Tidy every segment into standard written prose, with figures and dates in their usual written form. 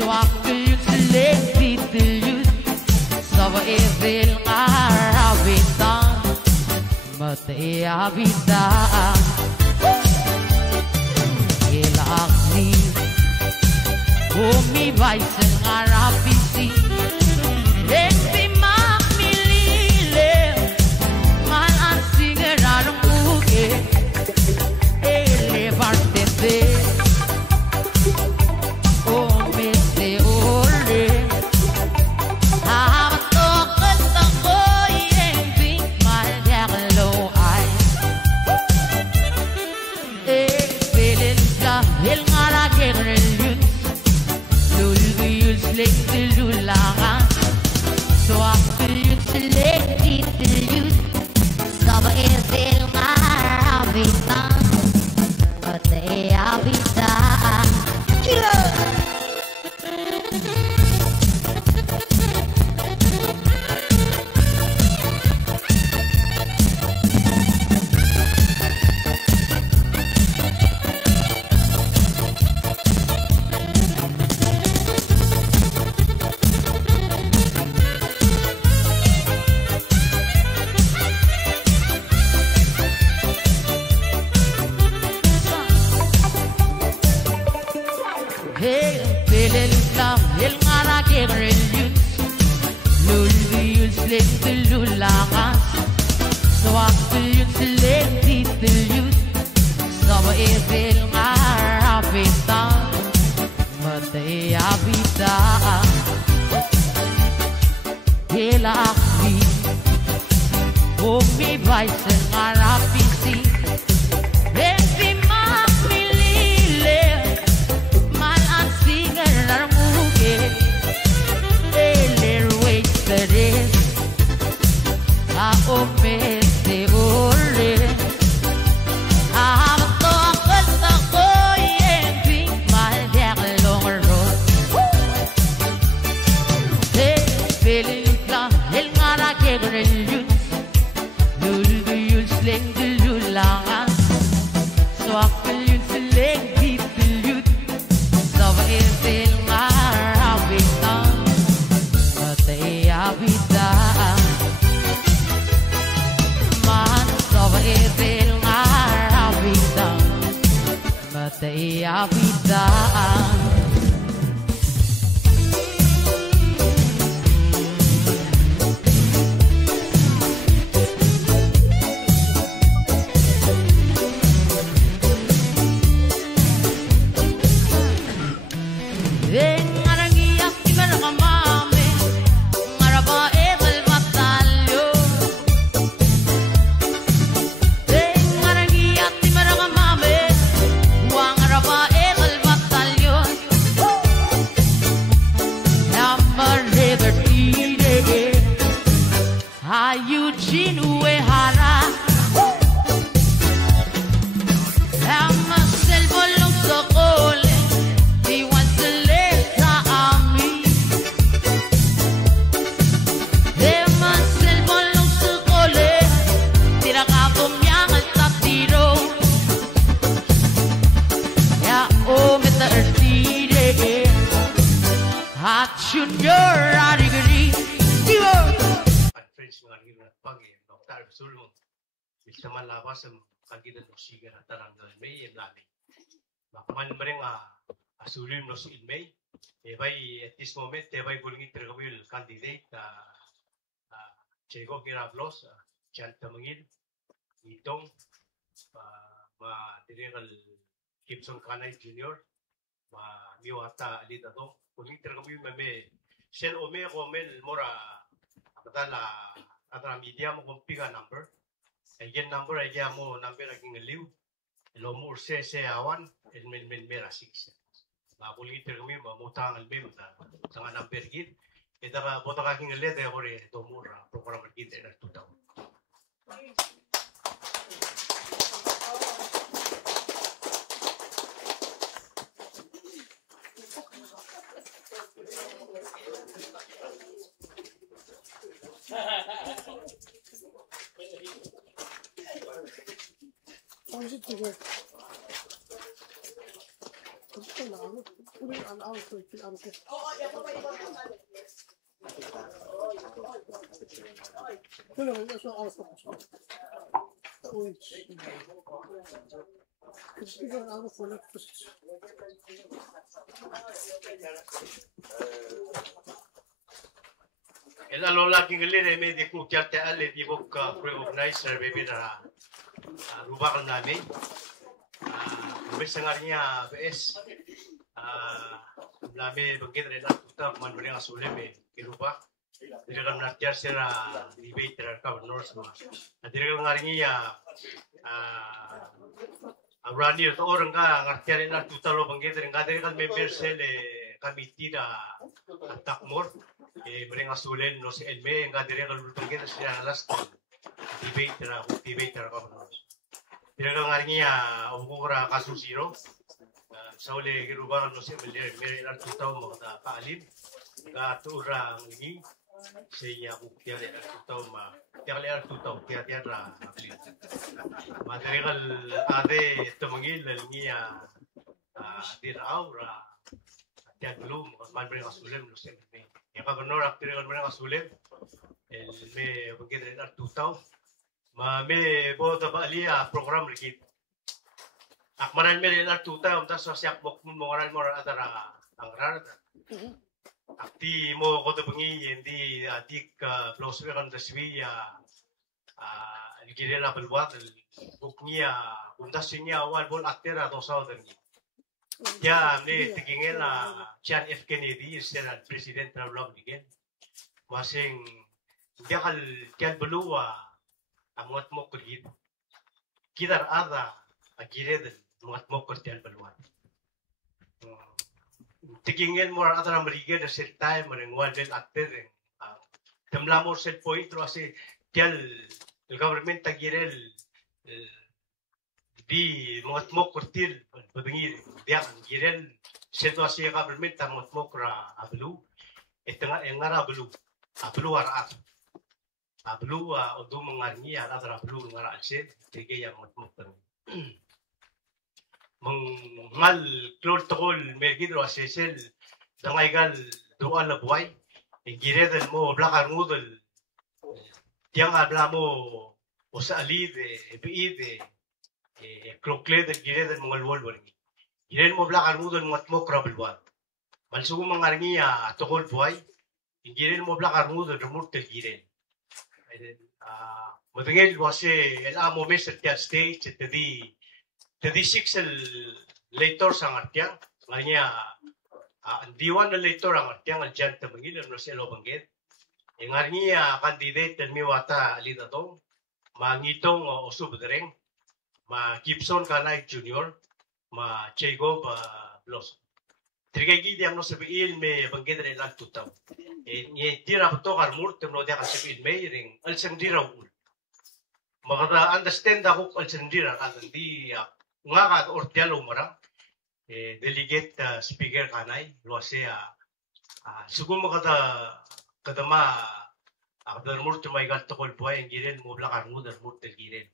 Swakil selected Sava evil ngarabitan Mati abitan Ilakni Umibaysan ngarapisi Ekti makmilile Man ang singarang uke Ele partete Asulim no si Inmay. At this moment, tebay gulingit tergamil candidate Chego Mirablos, Chan Tamangil, Itong, Direcal Gibson Kanay Jr., Miwata Alitato, gulingit tergamil meme, Shen Ome Omel Mora, Abadala, Atra media mo kumpiga number. Again number, again mo number aging liw. Lomur se awan, el mera 6. Nakulit kami mamutang albem sa nga number gid ita ka boto ka king lede ore tomura program gid na tutaw Lalo lagi ngalin may di ko kaya ali di ko pre-organize na baby na rubakan namin. Bisa ngarnya BS. Lami bangkit rin at tuta man rin ang sulim kiruba. Dili kan natyar sira debate ra governor sa. Dili kan ngarnya Rani to orang ka natyar rin at tuta lo bangkit rin kadiri kan member sel committee na takmor. Mereka sulen no si Elme yang kadiri kalau berpikir sila last debate ra governor. Dili kan ngarnya umura kasus zero. Sauli girubahan no si Elme ar tuta mo ta paalim. Ka turang ini saya bukti ada tuta ma tiang ar tuta tiang ra apli. Material ade tumangil niya diraura tiang belum man mereka sulen no si Elme. Yang gobernador aktif dengan mereka sulit, me begitu dengan tutau, me boda balia program lagi. Akmaran me dengan tutau, untuk sosial mukmin mengoral moral antara anggaran. Akti mo kota bengi yendi adik pelosok kan tersebia, kira berbuat buknya, undasinya awal bol aktif atau saudara. Ya, ni tinggal John F. Kennedy secara presiden terlalu begini. Masing dia kan belua amat mau kerja. Kita ada akhirnya amat mau kerja belua. Tinggal murah ada Amerika dan sertai menengwal dan aktor. Temlamor set point terus dia government akhirnya di amat kertil begini dia giren situasi government amat ra ablu etengah engara ablu ara ablu untuk mengarni ada ablu ngara aset tiga yang amat mengal klor tol mergidro asesel dangaigal doa labuai giren mo belakang ngudel tiang ablamo usali de bi klokle de giren mengalwol borgi Giren mo belakang mudon mo krabel buat. Malsugo mengarni tokol buai. Giren mo belakang mudon remut tel giren. Matengel wase el amo meser tia stage tadi six el leitor sangat tiang. Nganya diwan el leitor sangat tiang el janta mengil no selo bangget. Ngarni kandidat el miwata alita to. Mangitong osu bedereng. Ma Gibson Kanay Junior. Ma Jacob Blos. Trigagi dia no sebil me bangkit dari lat tutau. Ni tira beto karmur temno dia sebil me ring al sendira ul. Maka understand aku al sendira kan di ngakat ortial umara. Delegate speaker kanai luasnya. Sugum kata ma akadar temai gal tokol buai giren mo belakang mudar murtel giren.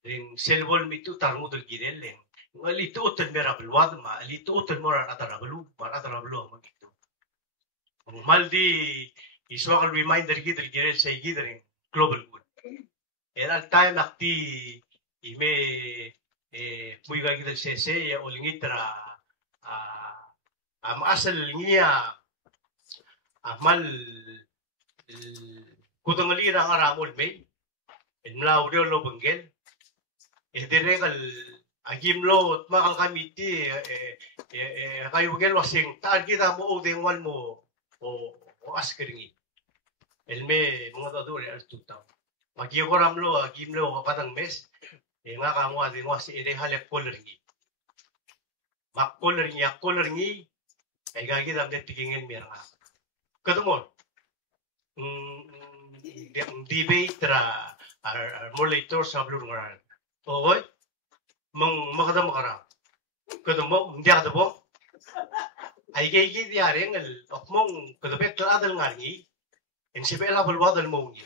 Ring selbol mitu tar mudar giren leng. Alito utul merah beluad ma, alito utul merah atara belu begitu. Maldi iswakal reminder gitu giren say gitu ring global good. Al time akti ime muy gitu sese ya olingitra am asal niya amal kutangali ra ngaramol may mlaw lo bengkel diregal agim lo makal kamiti kayo bengkel wasing taan kita mo udengwal mo o askeringi elme mga taduri al tutaw magiyoram lo agim lo katang mes nga kamo ading wasi ere halek koleringi mak koleringi ay gagidam net tigingin mira kadumol debate ra molator sa blue ngaran oy makadam kara kadumo hindi ada bo ay gigi diareng el okmong kadupet adal ngarngi en sibela bulwadal mo ngi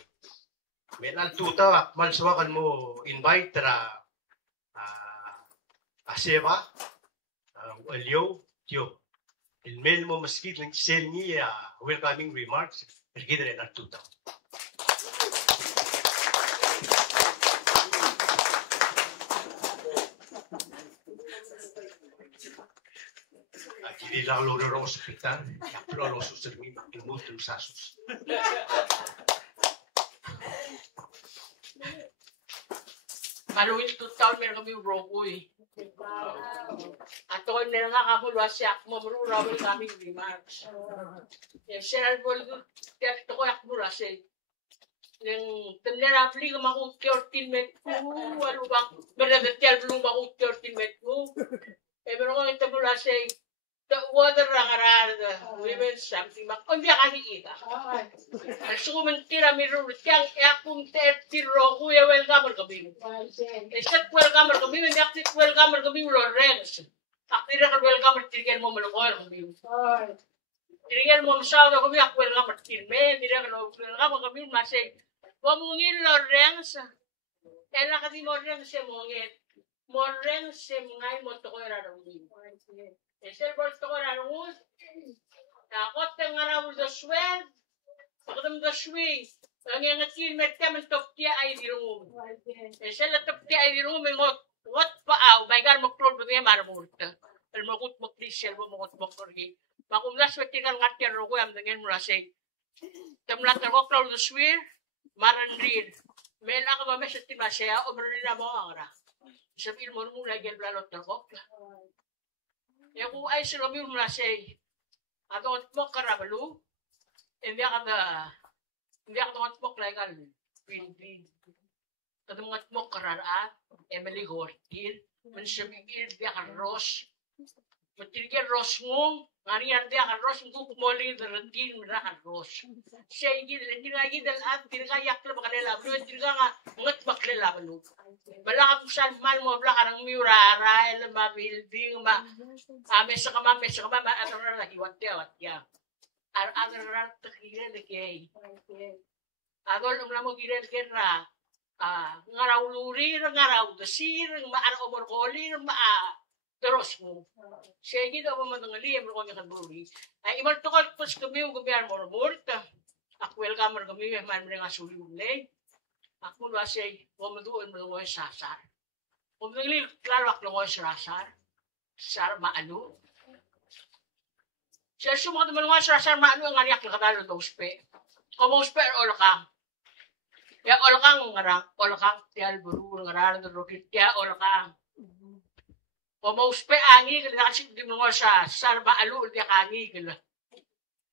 menal tuta malsuwakan mo invite ra aseba elio you. El mail mo maski lang send me welcoming remarks. Ergida rin artuta. Hindi lang loro ro hospital, yaplo lo susermi makimut ng sasus. Maluin tutawin meron kami brokoy. At ako meron nga kamulwa siya, mamururawin kami remarks. Yung siya po, ito ko yakmura siya. Yung temnerapli ko makuk 14 met ko, ano ba, merebetel belum makuk 14 met ko. Meron kong ito mula siya, water rangarar the women something mak on dia kali ita so mentira mi ru tiang akun tiro ku ya welcome ko bim esat welcome ko bim yak welcome ko bim lo rens akira ko welcome tigen mo ko bim tigen mo sa ko bim ak welcome tir me mira ko welcome ko bim masih ngomongin lo rens ela ka di mo rens se mo rens se ngai mo to ko ra ro bim Esel bolto ko na nungus. Takot ang araw do swed. Pagdam do swing. Ang yang atin mereka mentok dia ay dirungum. Esel atop dia ay dirungum ngot paaw. Baygar maklol ba niya maramurta. El magut maklisel mo magut makorgi. Makumlas wetikan ngatir ro ko am dengan murasay. Temlat ko klol do swir. Maranrir. Mela ka ba meset ti masaya o berina mo ang ra. Sabil mo mula gel blalot ko. Ya ku ay sila mi mula say. Ato mo karabalu. Hindi ka mo legal. Pindi. Ato mo karara. Emily Gortil. Mansabigil dia ka Ross. Matirigyan Ross mo. Ngariyan dia ka Ross. Kumuli darantin mira ka Ross. Siya hindi lagi dalat. Hindi ka yakla makalala. Hindi ka nga ngat makalala balu. Balakang saan mal mo balakang ng miurara. Alam ba building ba. Mesa ka ma. Agar na hiwat ya. Agar na takira na kay. Agar na mo gira kira. Ngaraw luri. Ngaraw dasir. Maara omorgoli. Terus mo. Siya hindi daw mamangali. Ang mga kanburi. Ay imal tukal pas kami yung gobyerno mo. Murta. Ako welcome kami. Man mga suliulay. Ako ba siya, pumaduan mo lang sasar. Kung nagli, klaro ako lang sasar. Sasar maano. Siya sumakot mo lang sasar maano, ang ariyak na katalo na uspe. Kung uspe, olakang. Ya olakang ngarang, olakang, tiyal buru, ngarang, rokit, tiya olakang. Kung uspe, angi, kasi di mo nga sasar maano, di angi, gala.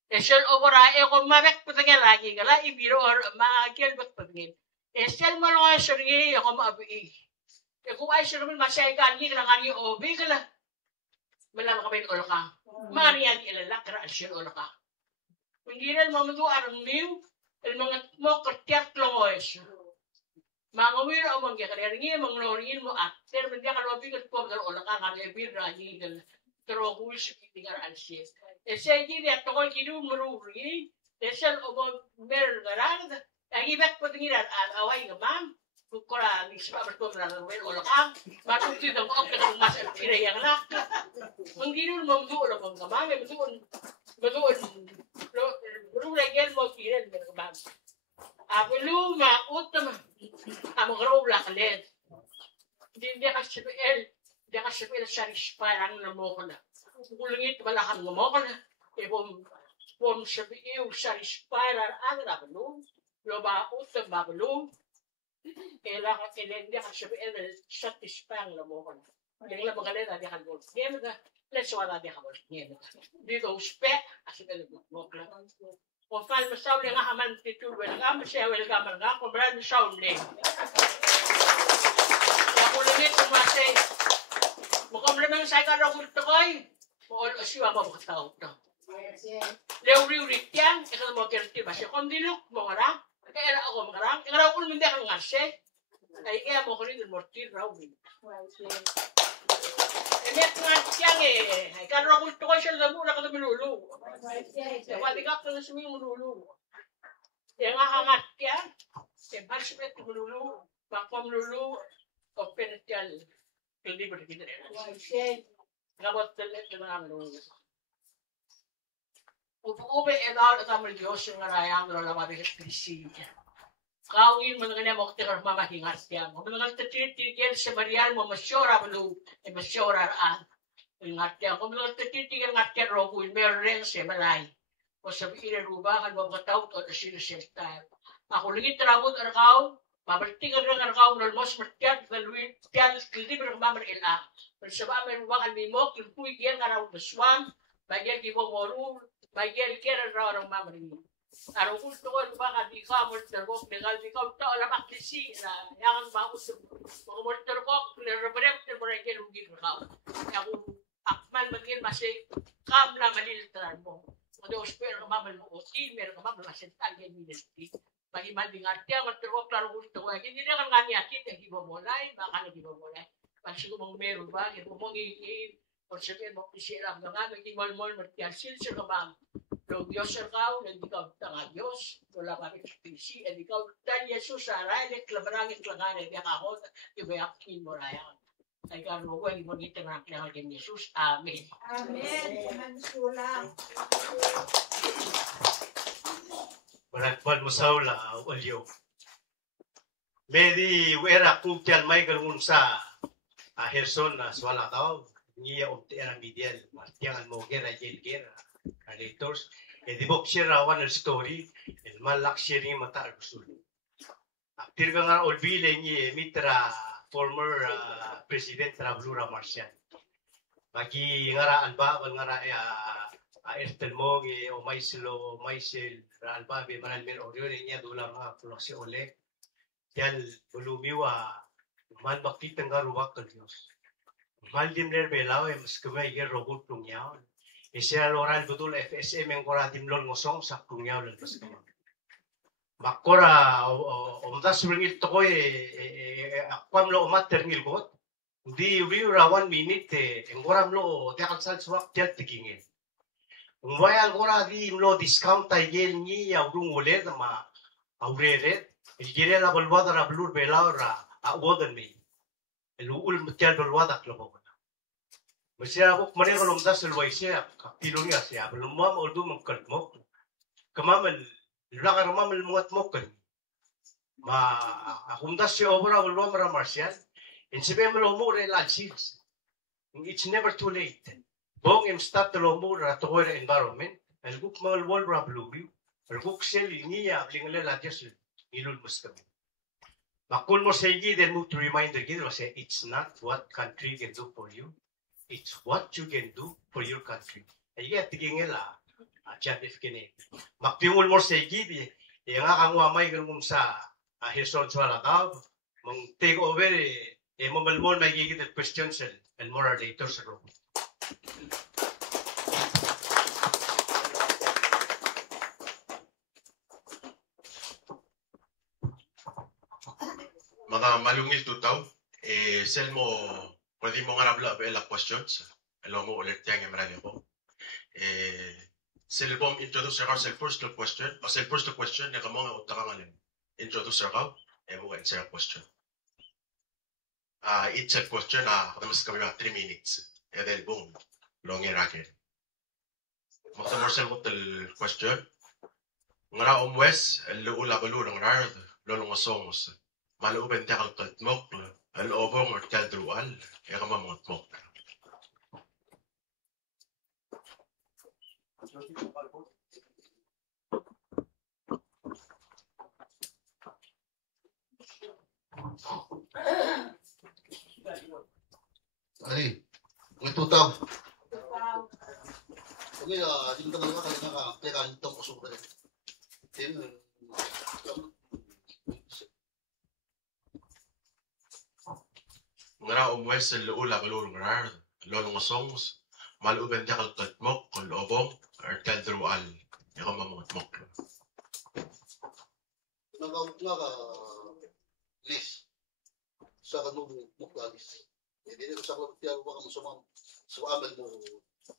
Esel obora, kung mabek patangin lagi, gala, ibiro, maagil bak patangin. Esel mo lang ay sarili ako maabi. Kung ay sarili masaya ka, hindi ka lang kanya obi ka lang. Malaman ka ba yung olaka? Mariyan ilalak, karaan siya olaka. Kung hindi rin mamadu arang liw, el mga mo kartiyak lang o es. Mga wira o mga kariyaringi, mga loringin mo akter, hindi ka lobi ka po, pero olaka ka, kaya birra, hindi ka pero kung wish, hindi ka raan siya. Esel hindi, at ako kinu maruri, esel o mga meron garang, ang ibig po tingiran, away nga ma'am, kukura, nisipabas ko na lang, olakang, matutid ang ok na kung masal kirayang na. Ang ginun mo, doon ang mga ma'am, madoon, rulagyan mo kiran, mga ma'am. Apelo, mautam, ang rula ka led. Hindi ka sabihin sa risparang na mo ko na. Kulungit, malakang mo ko na. Pum sabihin sa risparang, ang rapalo. Loba utam babalong. Kailangan ka kinendia ka sabihin na satisfying na mo ko na. Yung lang magaling na di ka gold. Ngayon na, let's wala di ka gold. Ngayon na. Dito uspek, kasi ka mo ko lang. Kung fan mo sa uli nga haman tituloy nga, masaya welcome nga, kung brad mo sa uli. Kaya kulimit kung masay, mukhang naman sa ikarang multo ko ay, mukhang asya mo makatawag na. Lew-riw-rit yan, ikaw mo kirti ba siya? Kung diluk mo nga lang, kaya ako makarang, ikaw ko naman dahil nga siya. Ay kaya mo ko rin yung mortir raw. Emet nga siya eh, ay karo ko ito ko siya na muna ka na minulu. Wali ka na sa mga minulu. Kaya nga hangat yan, kaya basipet minulu, bakwa minulu, o penetial, hindi ba rin. Ngabot telet dengan lu. Upo edal tamal Diyos yung arayang lo la mabisisi. Kawin mo nga mo kaya mamahingas yan. Mo nga titigil sa Marian mo masyora bulu e masyora an. Ingat yan. Mo nga titigil ngat yan ro kuin meron sa malay. O sabihin ruba kan mo kataw to sila style. Ako lagi trabot arkaw. Pabertingan ng arkaw ng mos mertiat galuin tiyan kildi bermamer ila. Bersama merupakan mimok yung kuy kian araw beswan bagian kibo moru bagian kira orang mamri. Araw gusto ko baka di ka mo terkok dengan di ka ta ala maklisi na yang bagus mo terkok lerebrem terbereke rugi ka. Aku akmal magil masih kam la maliltran mo. Mo espero mamel mo otin mer ka mamel masih tagen ministry. Bagi manding artia terkok klaro gusto ko. Hindi na kan ngani akit kibo molay baka na kibo molay. Pag mo meron ba, kung mo o sabihin mo, isirap na nga, nagtimol-mol, magtiyasil sa kamang. Pero Diyos sa kao, hindi ka tanga Diyos, wala kami pisi, hindi ka tan Yesus, aray, nagklabarangit langanin, kaya ako, ibayakin mo rayan. Ay ka mo, hindi mo nito nga kinakakin Yesus. Amen. Amen. Sulang. Managpan mo sa ula, walyo. Medi, wera kumtian may galungun sa Herson na swala tao, niya umti ang medial, martiyangan mo gera, gera, editors, edibok siya rawan ng story, malak siya rin mata al-usul. Aktir ka nga olbile niya, mitra, former President Rablura Marcial. Magi ngaraan ba, ngara Ertel mo, o Maisel, Ralba, Manalmir Oreo, niya dulang nga, kulak si Ole, yan, bulumiwa, man makitang garuwak ka Diyos. Mal dim ler belaw mas kumay ger robot tungyaw. Isya loral betul FSM yang kora timlon ngosong sak tungyaw lan pas kumay. Makora omda suringil to ko akwam lo umat terngil kot. Di rawan minute yang koram lo tiakal sal suwak tiat tikingin. Umbayal kora di imlo discount taygel ni ya urung ulet ma aureret. Ijire la balwada ra blur belaw ra awodan mi. Elul mutial balwada klobo. Masya ako kumari ko lumda sa luway siya. Kapilong niya siya. Belum mo ordo mengkalmok. Kamamal lakar mamal muat mokan. Akumda siya obra belum maramarsian. Insibe melomo relations. It's never too late. Bong start melomo ra to environment. Elguk mal wal ra blubi. Elguk sel niya blingle la Dios ilul mustam. Makul mo segi then move to remind the kid say it's not what country can do for you. It's what you can do for your country. Ay tigingela. Chat if kini. Maktingul mo segi di yang kang wamay ganung sa Herson swala ka mong take over mo malmon may gigit questions and more later sa room. Mga malungil tutaw, sel mo, pwede mo nga nabla ba questions? Alam mo ulit yang marami ko. Sel bom introduce ka sa first question, o sa first question, na kamo nga utaka nga lang. Introduce ka, mo answer a question. Each question, katamas kami na 3 minutes. And then boom, long racket. Magtamor sa hotel question. Ngara umwes, luula balu ng rard, lolong songs. Maluben takal katmok, al-obong or kaldrual, kaya kamamotmok. Ari, ito tao. Kami, di mo talaga kaya itong kusok rin. Ngara umwes luula balurong rar, lolong songs, maluben takal katmok, al-obong or kaldrual, kaya kamamotmok. Lis, sa kanong mukalis. Hindi nito sa kanong tiyaro pa kamo sa amal mo.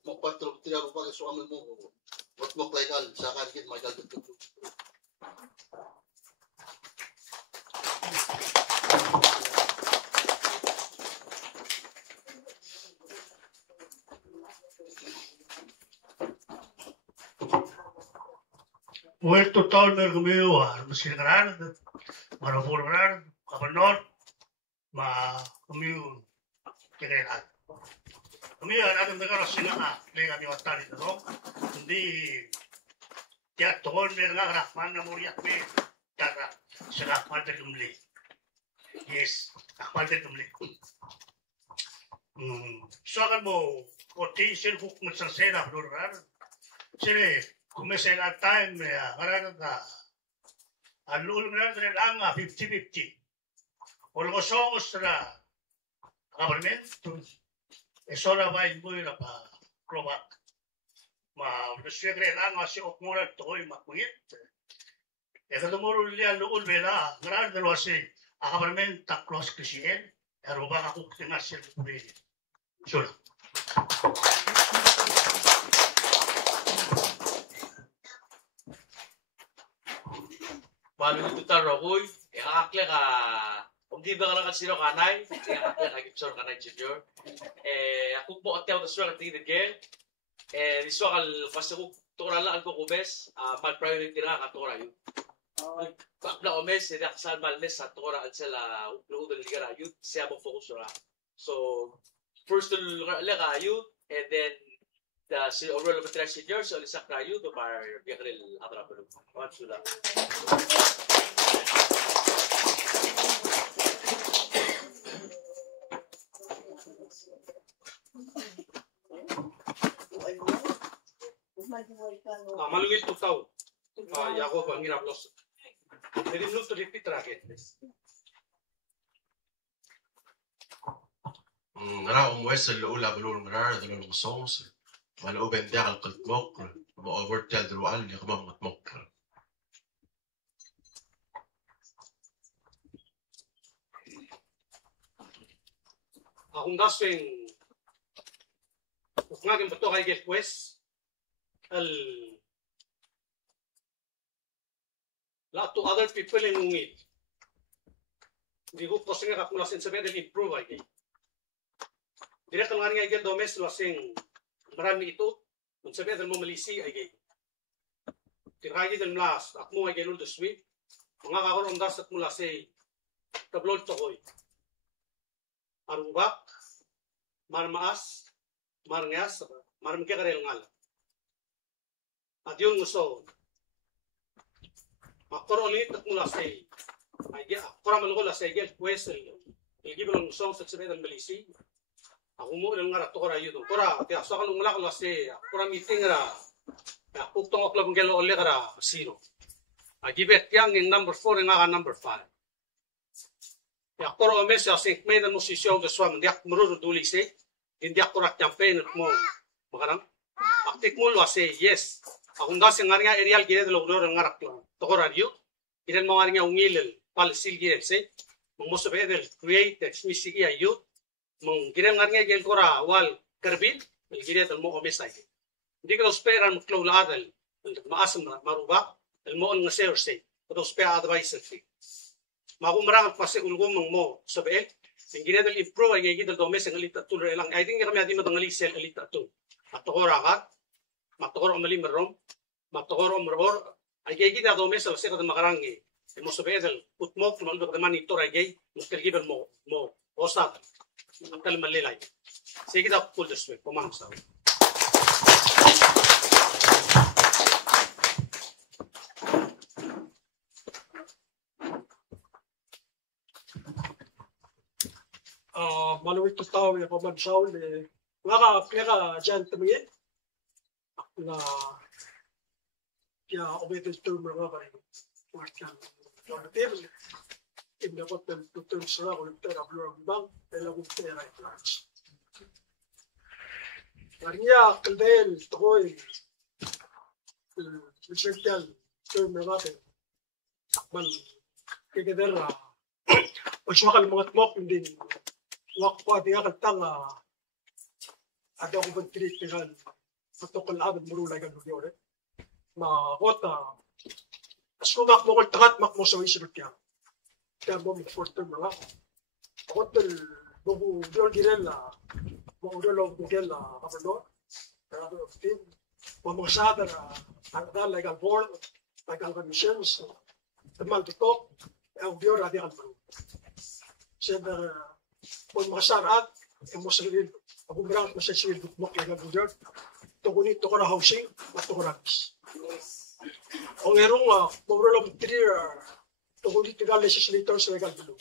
Magpatro tiyaro pa sa amal mo. Wat mo klainal sa kanigin may kaltutut. Well, total mer gumiyo mesin karan, marapur karan, kapanor, ma gumiyo kailan. Gumiyo natin negara sila lega ni watari no. Hindi ya total mer nga rahman na muriyak me tara sila palter kumli. Yes, palter kumli. So akan mo koti sir huk mersasena beruran. Sire kumesena time ya karena ka alul na lang 50-50. Wala ko sa government eso na ba yung na pa klobak. Ma resegre lang si okmora toy makuit. Esa numero liya lul bela grad de lo así. A government ta close kisien. Pero ba ako tinasir ko be. Sure. Paano ito tarokoy? Ikakakle ka, kung di ba ka lang kasino kanay, ikakakle ka gipsor kanay junior. Ako po at yaw na suwa katingin again. Disuwa kal, basta ko tukura lang ko kubes, mag-priority na katukura yun. Bakla omes, hindi akasal malnes sa tukura at sila uudol ligara yun, siya mo focus na. So, first to lang yun, and then, si overall of the senior, so alisak na yun, para biyakril atrapalo. Mansula. Malungit to tao. Yako ang hirap los. Jadi belum to repeat terakhir. Ngara umwes الأولى بلون ngara دلون الصوص مالو بندع القلب مقر بأور تدرو على يغمم مقر Akong dasing ngagin beto kay pues la to other people in ungit. Di ko kasi nga kung lasin sabi del improve ay. Dire kan nga nga domes lasing marami ito kung sabi del mo malisi ay. Tiragi del mlas at mo ay gelul de sweet. Mga karon das at mula say tablol to koy. Arubak marmaas marngas maramke karel ngal. At yung gusto makoro ulit at mula say ay akora malugol la say gel pues el gibon gusto sa sabi del malisi. Ako mo lang nga to kora yun. Kora kaya sa kalong mula ko la say akora meeting ra. Ya puktong okla kung gelo ulit kara 0. Ay gibet yang yung number 4 nga number 5. Ya akora omes ya sing may dan musisyon de swam diak mururo duli say hindi akora campaign mo makarang aktik mo lo say yes. Akong dasing nga nga aerial gire de logro nga raklo. Tokora yu. Ilan mo nga ungilel palisil gire say. Mong mo sabi del create exmisigi ayu. Mong gire nga nga gel kora wal karbin gire del mo omes ay. Hindi ka spera mo klo laadal. Maasam na maruba el mo nga say. Pero spera advice fee. Makumrang pasi ulgum mo sabi ang gire del improve ay gidel domes ang alita tul lang. I think kami adi mo tangali sel alita tul. At tokora ka matokor om malim rom matokor om robor ay gay kita do mesa sa kada makarangi mo so bedel utmok no do kada mani tor ay gay muskil giben mo osat kal malilay sige da pul deswe pomang sa maluwit to tao ya pamansaw le waka pera jan tamiye na ya obetel term mga ba workan jornatel in the bottom to term sara ko pera blur bang pela ko pera plans Maria Caldel toy Richard term mga ba bal kegedera o siya mga mok din wakwa dia katanga ada ko bentrit dengan protokol abad murulay kan yore ma kota asumak mo tagat mak mo sa isip kya mo mi forte mala hotel bubu dol girella mo dol girella abalo pero tin mo sa da ang legal board Michael Commissions, the man to talk, ang biyo radical bro. Said, kung makasarat, ang masalil, ang umirat, masasilil, bukmok, laga bro, tukunit, tukura housing, matukuragis. Ang erong, mawala lang tukunit, tigal legislators, laga bro.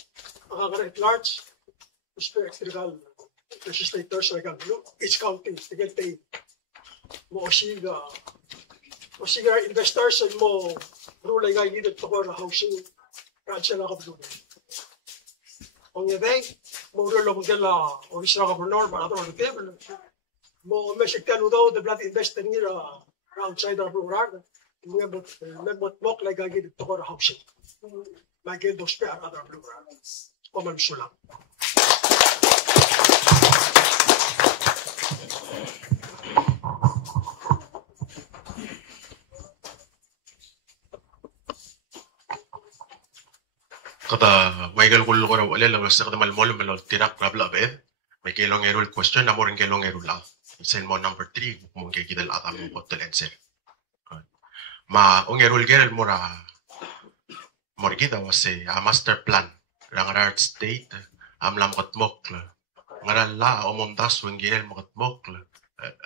Ang kakarit large, tigal legislators, laga bro, each county, tigal tayo. Masiga investors ay mo rulay nga hindi tukura housing, radya lang kablo. Ang yadeng, mo rulay mo gala, o isra ka por normal, ato ang table. Mo mesik tanu daw, the blood investor nila outside of rural. Memot mok like gagi tukura housing. Magil dos pe ang other rural. O man sulang. Kata Michael kullo ko raw alala basta kada malmol malol tirak rabla be. May kailong error question na mo rin kailong error lang. Sen mo number 3 mo kay kidal ata mo hotel answer. Ma ong error gerel mo ra morgida wase a master plan rang art state amlam katmok ngaran la omom das wen gerel mo katmok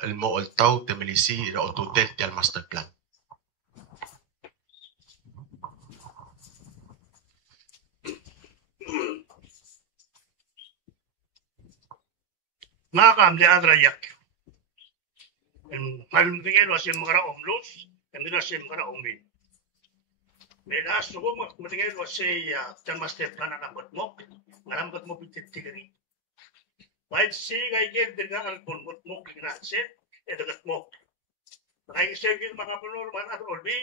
el mo oltaw temelisi ra otutel ti al master plan. Makam di adrayak. Malum tingin wasim makara omlos, hindi wasim makara omin. Melas sugo matingin wasi tamas te plana nambot mo, nambot mo pitit tigari. Baik si gay dengan alpun mot mo kinase, edagat mo. Baik si gay makapunor man at olbi,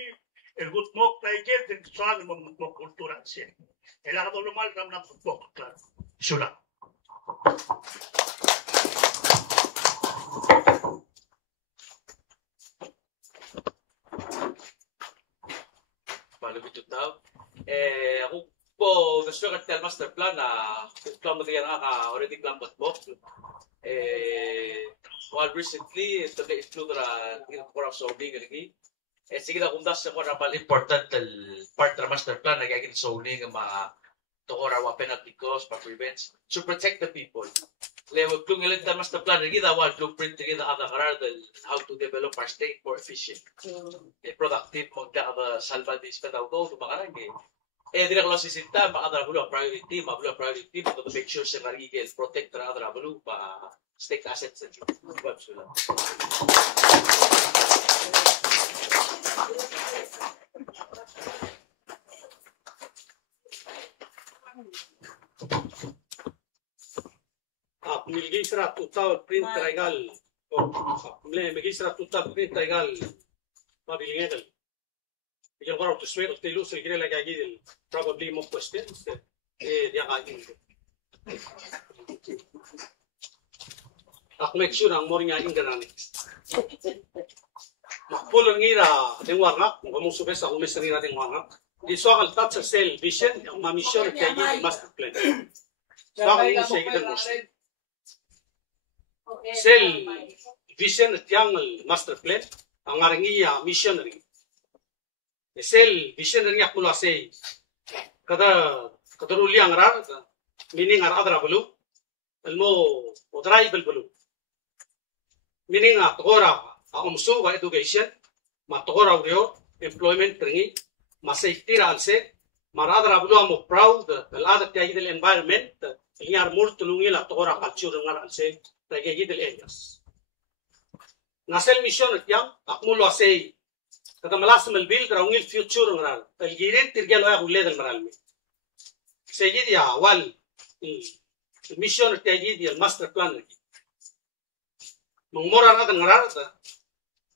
elgut mo kay gay soal mo mo kultura si. Ela ka lumal kam na mo klaro. Sula. Malumit daw. Ako po, nasukat ka master plan na plan mo tayo already plan mo. While recently, ito na include na kurang zoning lagi. Sige na kung das ko na pala important part na master plan na gagawin zoning ang mga tukora wa penalty cost pa prevents to protect the people. Lewo kung ilan ta master plan lagi da wal blueprint lagi da kada karar how to develop our state more efficient. Productive mo da kada salva dis pa daw do makaran ge. Dire ko si sinta ma adra bulu priority ma to make sure sa garigel protect ra adra bulu pa state assets sa web sula. Milgisra total print regal milgisra total print regal mabilingedel ikan korang tu sweat tu lu sekira lagi agil probably more questions dia agil aku make sure ang morning ang ingana pulang ngira tengwar ngak ngomong supaya sa umis ngira tengwar ngak di soal touch cell vision ma mission kaya master plan soal ini saya kita mesti Sel vision tiang master plan ang aringiya missionary. Sel visionary aku lase kada ruli ang rar meaning ar adra bulu elmo odrai bulu meaning atora umsu wa education matora urio employment training ma safety alse maradra bulu amo proud al adat ya del environment liar mur tulungil atora culture ngar alse Tagigid areas. Nasel mission yang akmulo asay kata malas melbil graungil future ngaral. Talgirin tirgyan wa uled maral mi. Sayid ya wal mission tagid ya master plan lagi. Mungmora na ngaral ta.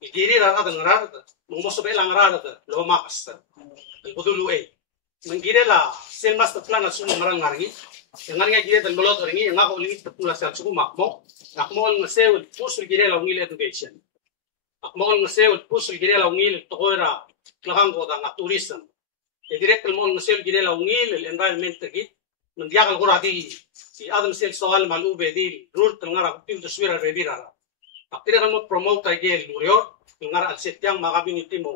Igiri ra na ngaral ta. Mungmoso belang ngaral ta. Lo makas ta. Budulu ay. Manggire la sel master plan na sumo ngaral ngargi. Yang nga gire dal molot ringi yang ako limit pula sa sumo makmo. Akmol nga sewel pusul gire la ungil education. Akmol nga sewel pusul gire la ungil tokoira klakango da nga tourism. E direct mol nga sewel gire la ungil environment git mendiakal kurati si adam sel soal malube di rule tengara tim to swira revira. Akira mo promote ay gel muriyo, ngara al setyang mga community mo.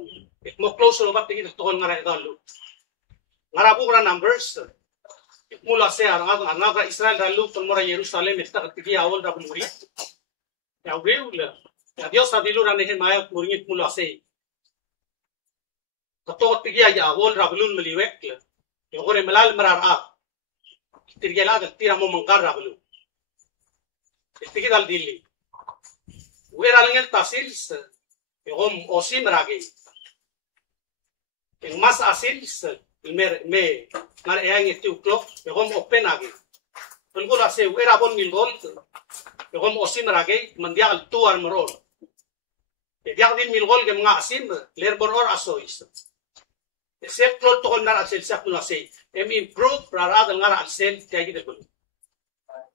Mo close lo bat tigit tokon ngara idalo. Ngara bukra numbers. Mula sa arang Israel dalu tol mora Jerusalem esta tigi awol da muri. Ya ureula. Ya Dios adilu ran he maya muringit mula sa. Kato tigi ya awol rabulun meliwek. Yo gore malal marara. Tirgela tira mo mangkar rabulu. Tigi dal dili. Wera langel tasils. Yo osim ragi. Yang mas asils me mar eyang 2 o'clock yom open agi tulgula se wera bon milgol yom osim rage mandial tuar morol e diak din milgol ke mga asim ler boror asois se klol to na asel sa kuna se em improve rara ngara asel tiagi de bul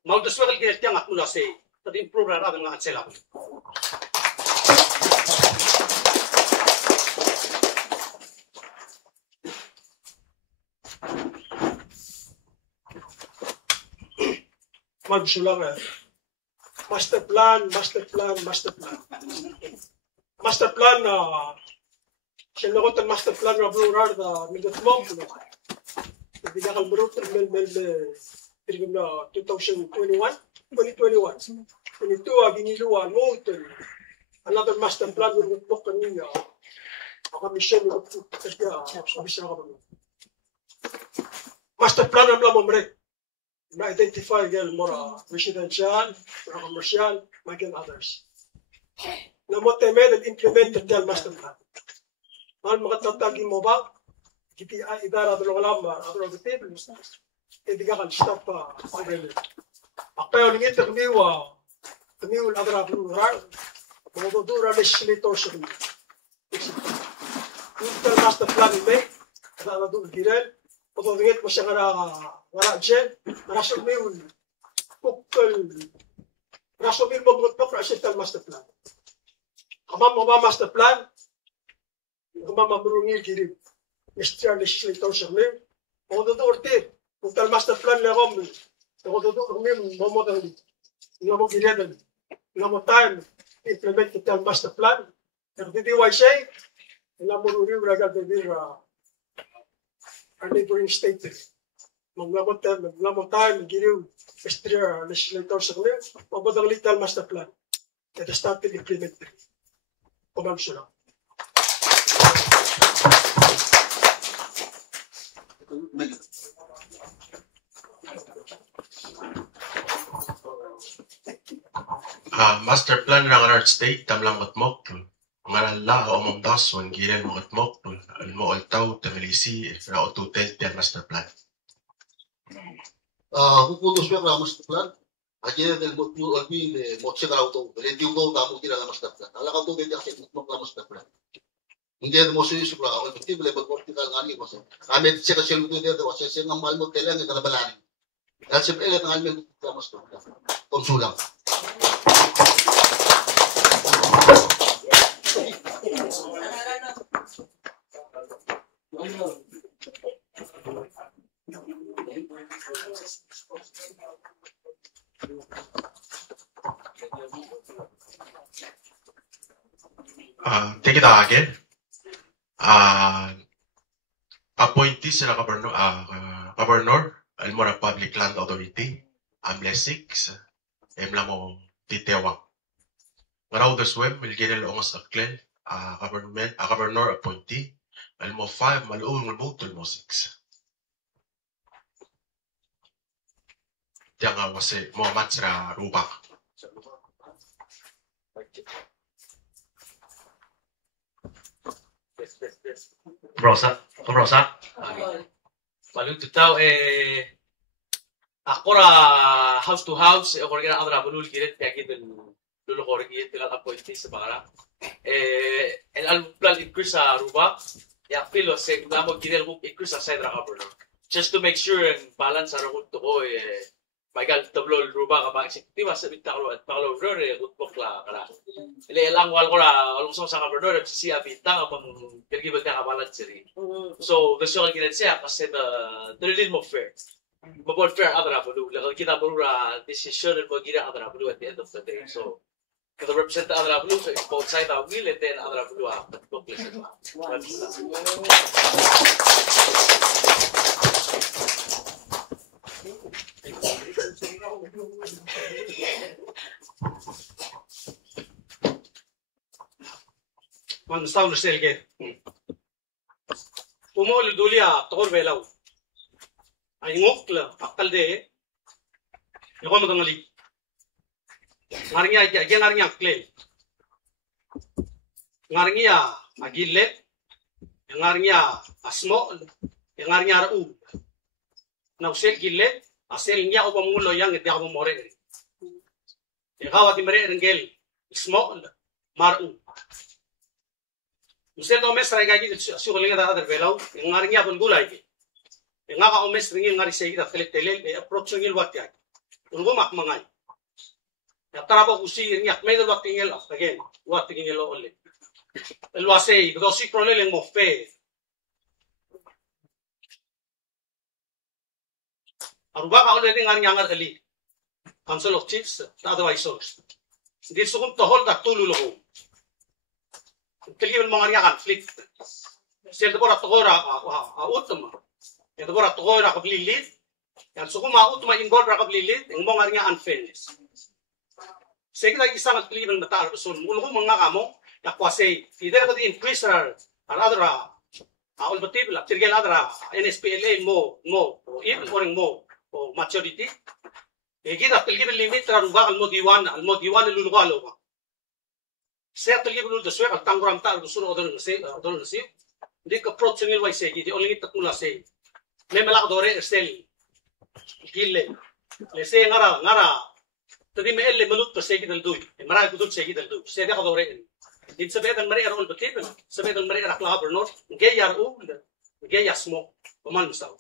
mau deswel ke tiang akula se to improve rara ngara asel ab magsulang master plan na sinagot ang master plan na plural na mingat mo hindi na kalmarot mel 2021 22 giniluan mo another master plan na mingat mo kanina ako mission mo bisa ka master plan na mamre na-identify more residential, commercial, and others. Na mo temed and implemented the master plan. Mahal makatatagi mo ba? Kiti idara do lang abro the table. Hindi ka stop agreement. Apayo ningit tumiwa adra plural. Mo do legislator sa ni. Yung master plan ni ada do giren. Oto ningit mo siya wala jen, rasumil mabutot para sa master plan. Kamam mo ba master plan? Kamam mabrungil kiri. Mr. Legislator siya min. O do orte, kung master plan na rom. O do min mo dali. Ngamo giredan. Ngamo time implement kita master plan. Pero didi why say? Ngamo ruri raga de our neighboring states. Maglamot tayo, magiliw, Mr. Legislator sa kanya, magbadang lital master plan. Kaya started implementing. Kumam siya lang. Master plan ng Art State, tamlang matmok. Ngalala o mamdas, wan gilen matmok. Almo altaw, tamilisi, na otutel, tiyan master plan. Hukulos siya na master plan. Aja del motul albi le motse ka auto. Le diugo ka mo tira na master plan. Ala ka to bedi akit mo ka master plan. Hindi mo suyu supra ako effective le bakor tika ngani mo. Ame se ka selu de wasa se ngamal mo tela ng kalabalani. Dahil siyempre ele tangal mo ka master plan. Konsulang. Take it again. Appointee sila Governor, Almora Public Land Authority, Amlesix, Emlamo Titewang. Ngaraw the swim, Milgene Loongas Aklen, Governor Appointee, Almo 5, Maluong Mulmutol mo 6. Diyan nga wasi, Muhammad Sra Ruba. Rosa. Paling tutaw ako ra house to house ako rin ang abulul giret kaya gid dulo ko rin gid tigal appointee sa bakara el al plan increase sa Ruba ya pilo se namo gidel mo increase sa Sidra Governor just to make sure and balance sa rukot ko Michael tablo Ruba ka ba eksekutiva sa bitalo at palo rore utpok la kala ile lang wal ko ra along sa Governor si abita ang pergibal ka balance siri so the show ginet siya kasi the little more fair Mabot fair adra bulu. Lagal kita bulu ra decision mo gira adra bulu at the end of the day. So Kada represent Adra Blue, so both side of wheel, and then Adra Blue but book listen. Man sound selge. Pumol dulia tokor belaw. Ay ngokla pakalde. Yoko mo tangali. Ngarnya aja ngarnya kle. Ngarnya agile. Ngarnya asmo. Ngarnya ru. Nausel gile. Asel nya oba mulo yang dia mo more. Ikaw at imere rengel. Asmo maru. Usel do mes rai gagi su linga da der belaw. Ngarnya bun gulai. Ngaka omes ringil ngari segi da tele tele approach ngil wat ya. Ungo mak mangai. Ya tarabo usi nyak medel wat tingel again. Wat tingel lo ole. El wasei do si prolele mo fe. Aruba ka ole ngar nyangar ali. Council of Chiefs, the advisors. This sugum to hold da tululo. Kaliyan mga nga conflict. Sel ko ra togora utma. Ya togora togora ka blilit. Yan suguma utma involved ra ka blilit, ang mga nga unfairness. Sige na isang at kaliyan matar so mulo ko mga kamo, yakwase either ka increase or other all the people tirgel adra NSPLA mo even more o maturity. Kita kaliyan limit ra ruba al diwan lulugalo. Saya terlihat dulu sesuai kalau tangguram tak disuruh orang nasi, dia ke approach ngil wai segi, dia orang itu mula segi. Memelak dore sel, gile, lese ngara, tadi mele melut persegi daldu, mereka kudut segi daldu, saya dia dore. Di sebedan mereka orang betul, sebedan mereka kelab bernor, gaya gaya semua, peman misal.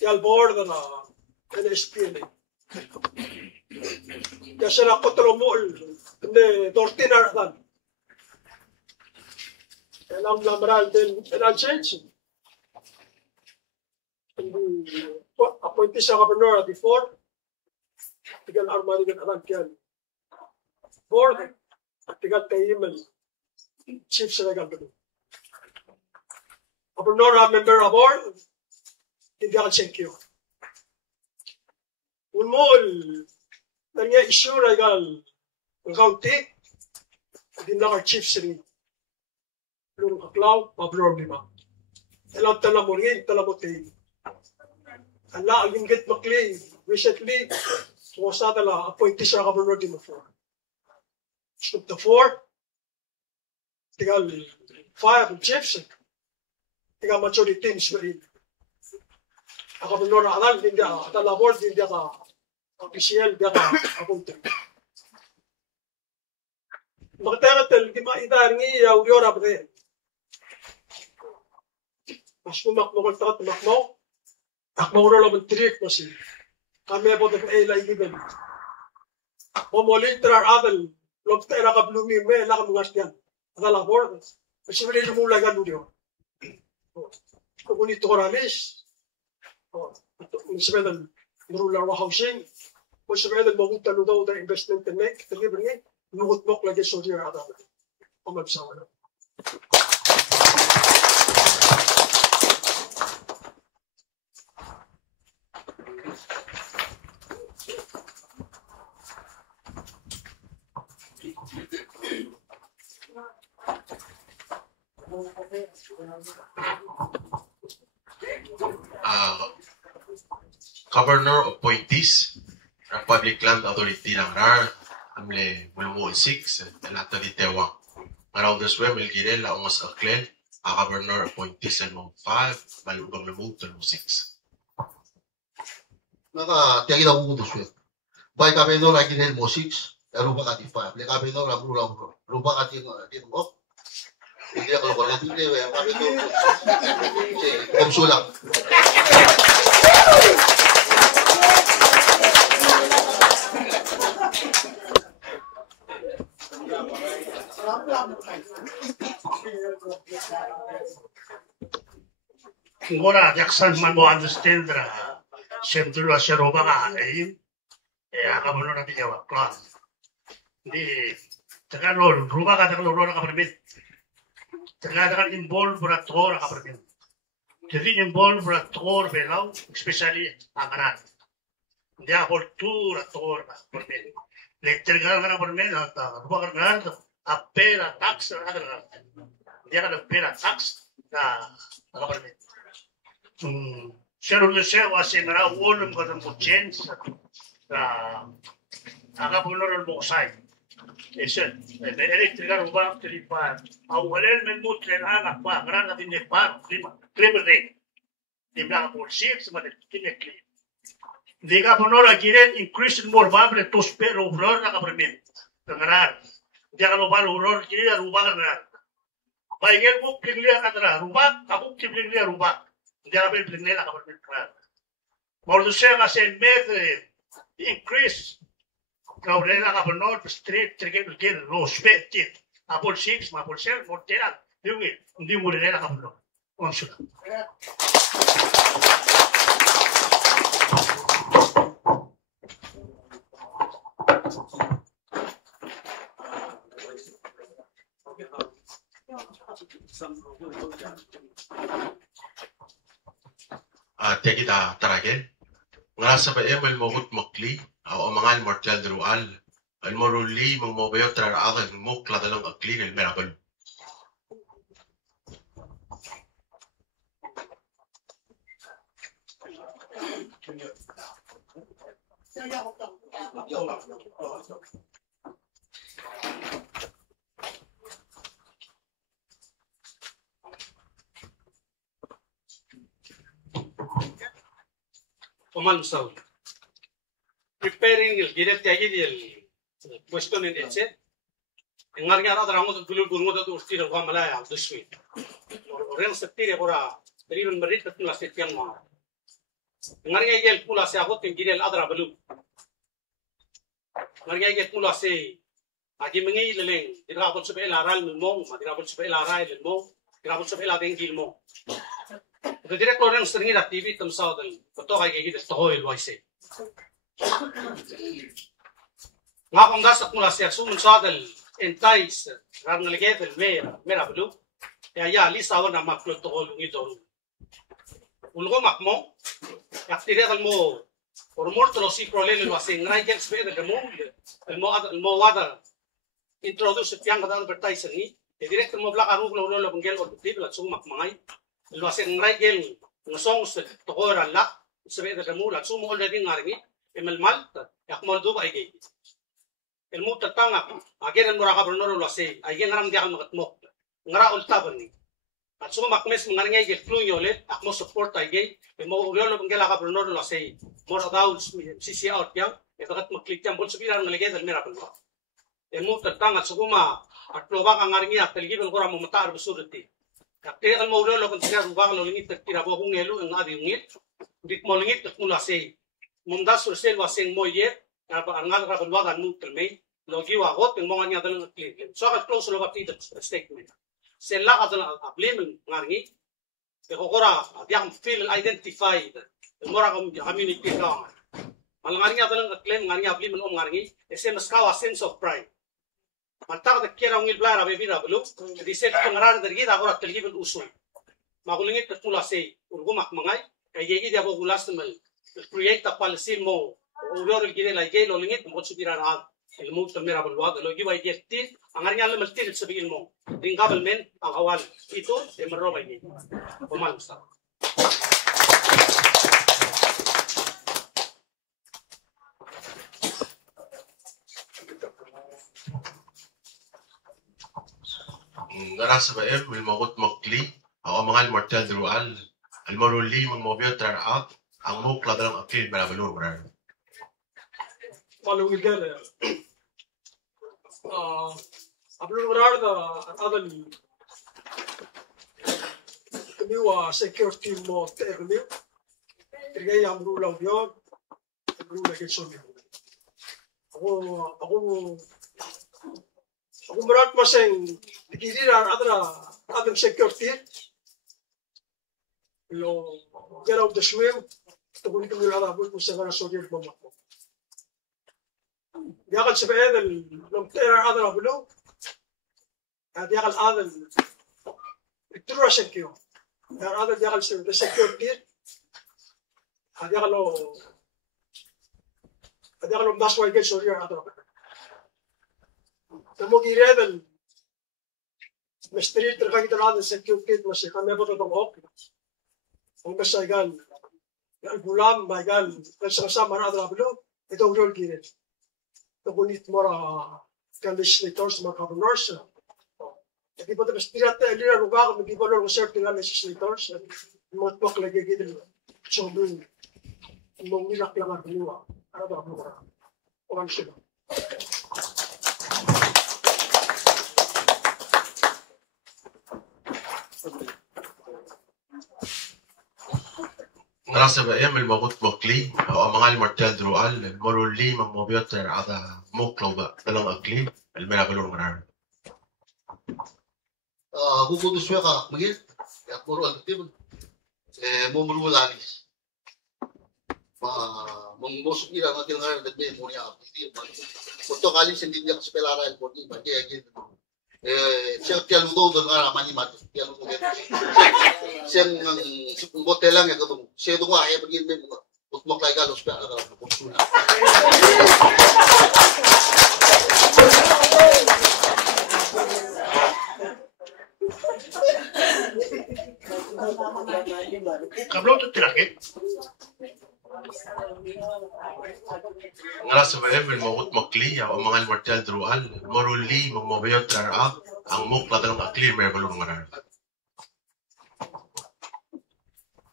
Yal board na NSPLA. Kasi na kontromol de tortinar dan. Elam lamral del change. Appointee sa governor before. Tigal armani kan anak yan. Board at tigal tayiman. Chief sa governor. Governor member of board. Hindi ako check yun. Unmol, nangya issue na igal ang kaunti, hindi na ka chief sining lurong kaklaw, problema. Alam tala mo rin, tala mo tayo. Ala, ang ingit makli, recently, suwasa tala, appointee siya governor din mo for. Scoop the 4, tigal 5 chiefs, tigal majority teams ba rin. Ako menurut anak dia ada labor dia ka official dia ka apunta. Magtagal di maidar ngi ya uriora bre. Mas kumak mo kaltat makmo. Akmo ro lo trick masi. Kami po de ay lagi ben. Mo molintrar adal lo tera ka blumi me la ka ngastian. Ada labor. Kasi wala mo lagan dudio. Ko ni toralis. Sebenarnya merular housing, sebenarnya mabuta lo daw da investment connect, deliver niya, nukot lagi so dia ada. Pamagsawa na. Governor appointees ng Public Land Authority ng RAR amle mulungo 6 lahat di tewang ngaraw deswe melgire la ongos aklen a governor appointees and mong 5 malugam na move to 6 Naka tiagi na mo deswe bay kami no lagi nel mo 6 rupa ka ti 5 le kami no rupa ka ti mo hindi ako ko lang hindi kami no konsulang Ngora yaksan man mo understand ra sentro a seroba ka eh akabono na tiyawa klan di tagalog ruba ka tagalog ka permit tagalog involved para tor ka permit jadi involved para tor belaw especially akaran di ako tor ka permit lecture ka permit ata ruba ka apela tax ka dia ka apela tax na ka permit Sero de ser así na wolum ko ng chance aga punor mo sai ese el electrical ruba tripa awalel men mutlen aga pa grana din pa clima de di bla por six ma de tiene clima diga punor a quieren increase more bable to spero uror na kapermen ngarar dia kalau bal uror kiri ruba ngarar baigel buk kiglia kadra ruba aku kiglia ruba dia abel blinela kapermen ngarar Mordo siya kasi increase kaurela ka penol street trigger kin lo spetit apol 6 apol 7 mortera diungi hindi mo rin ka penol onsuda Kita tarage ngrasa ba emel mogut mokli aw amangal mortal drual al moruli mong mobayo trar agal mokla dalang akli ng merabal Oman so preparing il direct agi il question in it ngar ngar ada rango dulu gurungo da usti ro mala ya duswi ren septire ora riven merit tula setiang ma ngar ngai gel pula se agot tin girel adra belu ngar ngai gel pula se agi mengi leleng dira bol sebe la ral mo ma dira bol sebe la ral mo dira bol sebe la dengil mo the director orang sering ada TV temsau dan foto kayak gitu tohoi loise ngapong gas akmula siya sumun sadal entais karena lagi del mera belu ya lisa wana maklo tohol ngito ulgo makmo yaktire kalmo ormor tolo si prolele lo asing raigel spede de mo wada introduce piang kada advertising ni director mo blaka rulo lo bengel or tip la sum makmai lo asing raigel ngosong se tokora la spede de mo la sum already ngargi emel malta yakmol do ba ige el muta tanga ageran mura ka bernoro lo asing agen ngaram dia kan makatmo ngara ulta bani at suma makmes mengarangay gel fluyole akmo support ay mo ulo bengel ka bernoro lo asing mo daw sisi out yang itakat maklik yang bol subiran ngalagay dal mera pala el muta tanga suma at loba ka ngaringi at telgibel ko ra mo matar busurti kapte al mo ulo kan sina ruba lo lingit tira bo kung elo ang adi ngit dik mo lingit at mula say mundas ursel wasing moye ang ngal ra kan wagan mu telmay logi wa hot ng mga nya dalang klik so ka close lo kapti statement sella adala aplim ngaringi e ko ora diam feel identified mora community ka malangaringi dalang claim ngaringi aplim on ngaringi sms ka sense of pride Mantak de kira ngil blara be bira belu di set pengaran dergi da ora telgi bel usul magulingit pula sei urgumak mangai kayegi dia bo gulas mel create a policy mo uror gire la gelo lingit mo subira ra el mu tamira bel wad lo giwa yetti angarnya le melti sebil mo ringabel men ang awal itu de merro bay komal ustad ngarasa ba will mogut mokli aw amangal mortal drual al maruli mong mobile trar out ang mukla dalang akil balabalur brar Malu igel ablu brar da adal kamiwa security mo termi trigay amru law yon amru lagi sumi ako berat masing Nagiging other security. Get out the swim. تقول لكم العرب والسفارة السعودية في مملكة. ياقل سبعين المنطقة هذا بلو. هذا ياقل هذا التروى شكيو. هذا ياقل سبعين سكيورتي. هذا ياقل الناس وايد السعودية هذا. تموجي هذا مشتري ترغي هذا السكيورتي ماشي كم يبغى تضمه. وبس قال الغلام ما قال الشخص ما هذا بلو يدور الجيران تقول مرة كان ليش ما كابنورس لكن بدل اشتريت اللي رباع من قبل الوسائل تقال ليش ليتورس ما تبقى لقى جد شغلين المومي لا كلام بلوه هذا بلوه وان شبه Ngerasa ba yan malmagot mokli o ang mga mortal drual moruli mamobiyot ada moklo ba talang akli almera kalong marar Hugo suya ka magil ya puro altib momru lalis mongmosok ila ng tingar dagme mo niya hindi ba ito kali hindi niya sa pelara el poti ba kaya gid siya tiyaludo doon ara mani mat tiyaludo siyang bote lang ya katong siya doon ay pagin may utmak lay galos pa ara konsuna Kablo to tilakit. Ngerasa ba yan malmagot mokli o ang mga mortal drual moruli mamobiyot ang mokla talang akli almera kalong marar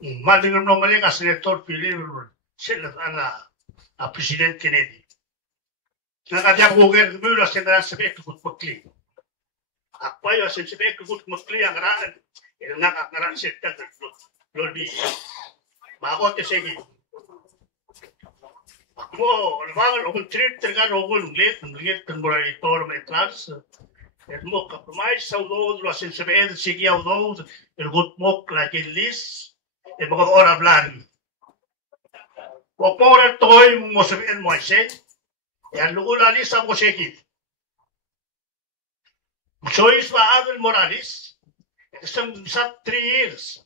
Maling normally ka Senator Philip sila a President Kennedy. Nakadya Google mula sa sabik kut makli. Apa yo sa sabik kut makli ang ran nakakaran sita lodi. Bago te segi. Mo lumagan og treat terga rogol let tembora itor me class. Et mo compromise sa udo lo sa sabik segi udo el gut mok la que lis e mga ora blan. O por toy mo sabihin mo siya. Yan lula ni sa mo segi. Choice ba Abel Morales? Some 3 years.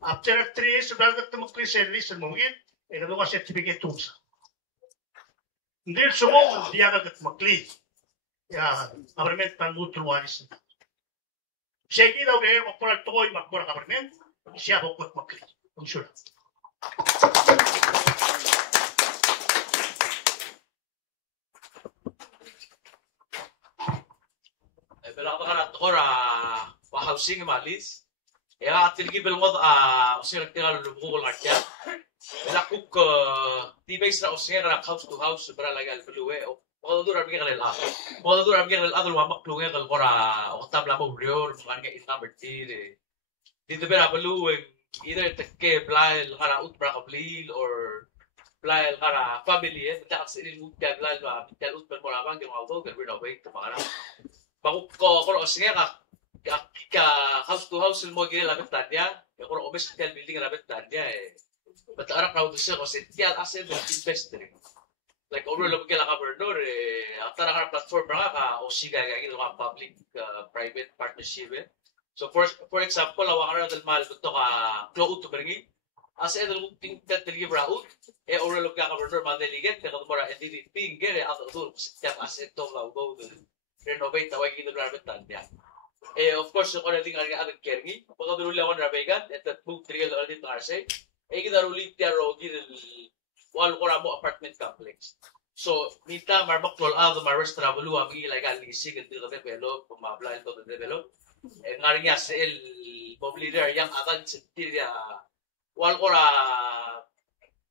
After 3 years, dapat tumakli sa list mo ngit, ito ka certificate tools. Hindi sumo, diya ka tumakli. Ya, government pangutruwanis. Siya daw kaya magpura toy, magpura government, siya ko tumakli. Ang sure. بلا بقى تقرا وحوسين ماليس يا تلقي بالوضع وصير كتير الحقوق الارتيال بلا كوك دي بيس وصير هاوس تو هاوس برا لا قال بلوه وقد دور ابي قال الاه وقد دور ابي قال الادل ومقلوه قال قرا وقتام لا بوريور كان كان برتي دي تبرا بلوه either تكي بلا الغرا اوت برا قبليل or بلا الغرا فاميلي بتاع سيرين ممكن بلا بتاع اوت بالمرا بانك الموضوع كان بينه وبين تبعنا Bakit ko sige ka house to house mo gila labit tanya ya ko obes hotel building labit tanya but arak raw siya ko siya asset investor like overall log kila ka bernor after ka platform ka o siga ga gilo ka public private partnership so for example awa ka dal mal to ka close to bringi as edel ting tatli braut overall log ka bernor madeliget ka mora ndp gere ato dur siya asset to law go renovate tawag gito rabbit tanya. Of course, kung ano din ang kergi, pagkadululi ako na rabegan, at that book trial ulit ng RSA, kita ulit tiyaro gito wal ko mo apartment complex. So, nita marbak tol out the maras travel ang ilegal ni sig dito ka develop, pumabla ito to develop. Ngaring ya sa el mob leader yang akan sentiria wal ko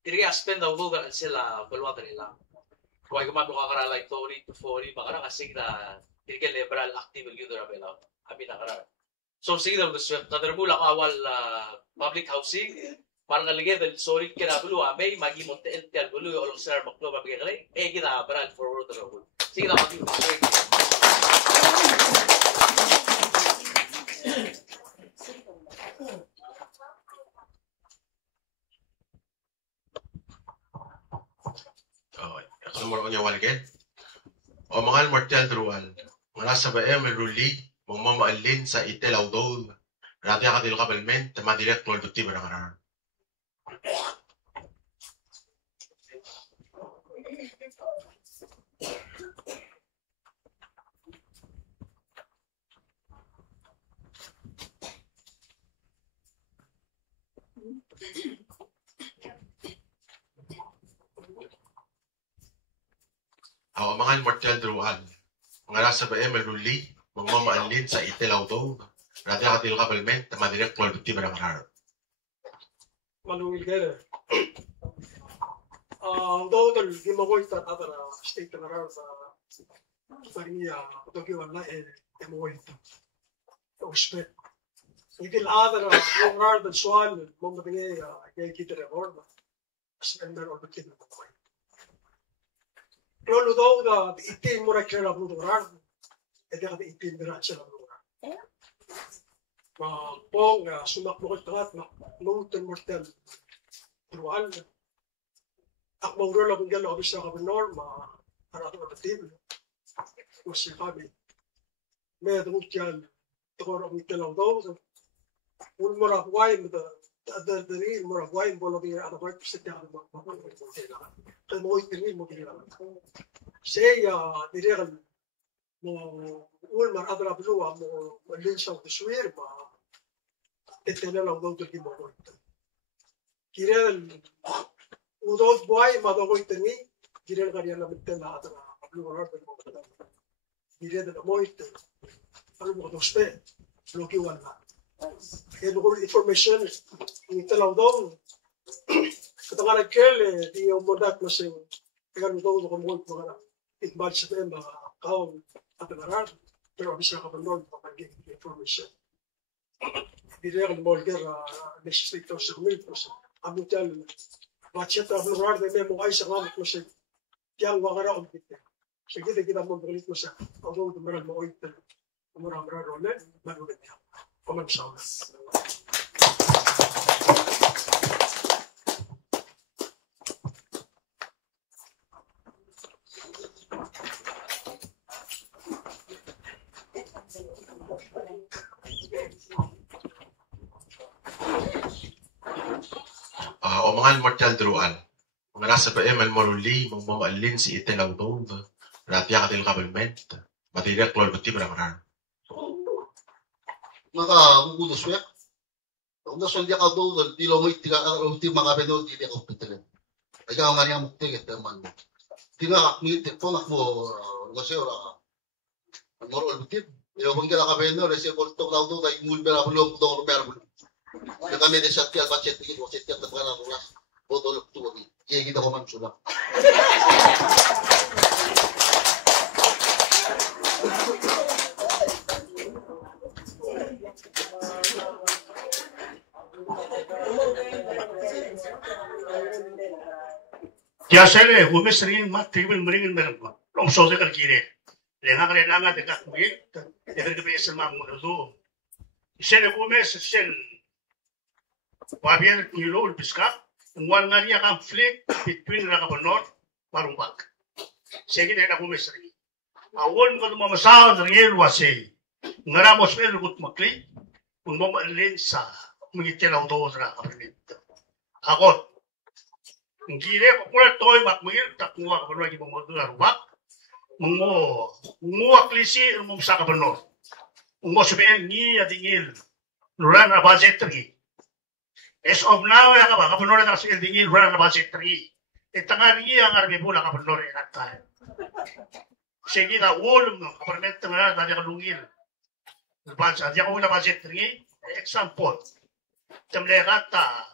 tiri spend the over sila balwatan nila. Kung gumamit ka kara like 30 to 40 baka na kasi na tigil liberal active yung dura bela abi na kara so sige daw gusto tadermula ka awal public housing para ngaligid del sorry kira bulu abay magi monte entel bulu olong sir maklo babigay kali kita liberal forward the rule sige daw magi Ako mo niya walged. O mga mortal drual. Mga sa bae meluli mong mamaalin sa itelaw do. Rati ka dilo kabalmen tamadilet mo duti ba nakaran. O mga mortal drual. Mga nasa bae meluli mong mamaalin sa itelaw do. Rati ka dilo kabalmen tamadilet mo duti ba nakaran. Malungil kaya. Daw tal gimagoy ta atara state na rar sa pariya toki wala emoy ta. Uspe. Ikil atara yung rar dal sual mo matingi kay kita record. Asender or bikin mo ko. Lolo daw da itin mo ra kaya mo rar. Ede ka itin dira siya mo rar. Pong sumak mo ko tangat na luteng mortel. Rual. Ak mauro lang kung gano'n abis na kabanor, maharap na team. Kasi kami, may dungog yan, tukor ang italaw daw. Kung marakway, dadari, marakway, bola din ang anak ko, kasi kaya makuha mo kailangan. Kaya mo itingin mo kailangan. Siya, diriyan mo, ulmar, adra bluwa, mo malinsyaw kuswir, italaw daw dito mo ko ito. Kiriyan, udod buhay madagoy tani girel kariya na bitte na ata ablurar del mo kada girel da moit alu mo dospe loki wala e do information ni talaw daw katanga kel di omodak masing kaya daw ko mo ko kana itbal sa tema kaon at narar pero bisa ka bandon pa mag information girel mo ger legislator sa community abutal Baca tablurar de memo ay sa ngamit mo siya. Kiyang wakara ang kita. Sige, kita mo galit mo siya. Ako tumarag mo oit. Tumarag role, manulit niya. Comment sa O mga mortal drual. Mga nasa bae malmoruli mong mamaalin si itelaw do. Rati ka dilo kabalmen madilet mo duti ba nakaran. Maka kukulos wek. Kung nasa hindi ka doon, di lo mo itiga ang ultim makapeno di ka putren. Ay ka nga niya mukti ket man. Di nga akmi telefon ako kasi ora. Moro ultim. Yo bang kala kapeno rese porto daw do kay mulbera bulong do ruper bulong. Kami din sa tiyan, budget tingin, budget tiyan, tapos na mga botol of tuwa. Kaya kita ko man sulang. Kaya sila, humis rin, matigil maringin meron ko. Long sote ka kire. Lenga ka lenga, dekat mungit. Dekat ka sa mga muna doon. Sila humis, sila. Wabian nilo ulpiska, ngwal nga niya conflict between Rakabanor, Marumbag. Sige na humis rin. Awon ko lumamasahan ng ilwasi. Ngaramos may lugut makli, kung mamalin sa mungitilaw doon sa Rakabanor. Ako, Ngire ko kula toy makmir takwa ko lagi mo rubak mo aklisi mo sa kabanor mo sabihin ni adingil ruran na budget 3 as of now ya ka kabanor na sa dingil ruran na budget 3 itangan niya ang arbi bula kabanor na tayo sige na wall mo kabanor na dali ka lungil budget ya ko na budget 3 example tamle kata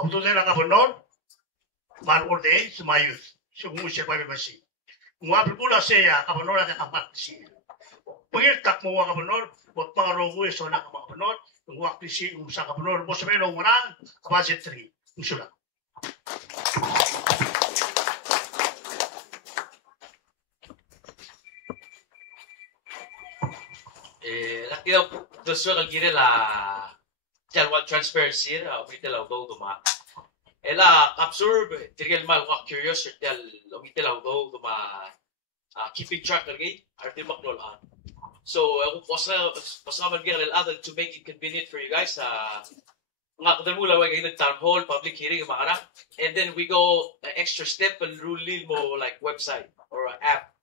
auto na kabanor Malur de sumayus sumu siapa bebasi. Mua berpula saya kapanor ada kampat si. Pengir tak mau kapanor buat pengaruh so nak kapanor mua krisi usaha kapanor bos sebelum orang budget 3 usulah. Nakita Doon kagire la jalwal transparency umitel auto tuma. Ela absorb tirgel mal wa curious tel umitel auto tuma keeping track lagi arti maknol ha. So ako pasa man gire other to make it convenient for you guys nga kadal mula wa gayud town hall public hearing makara and then we go extra step and rule mo like website or app.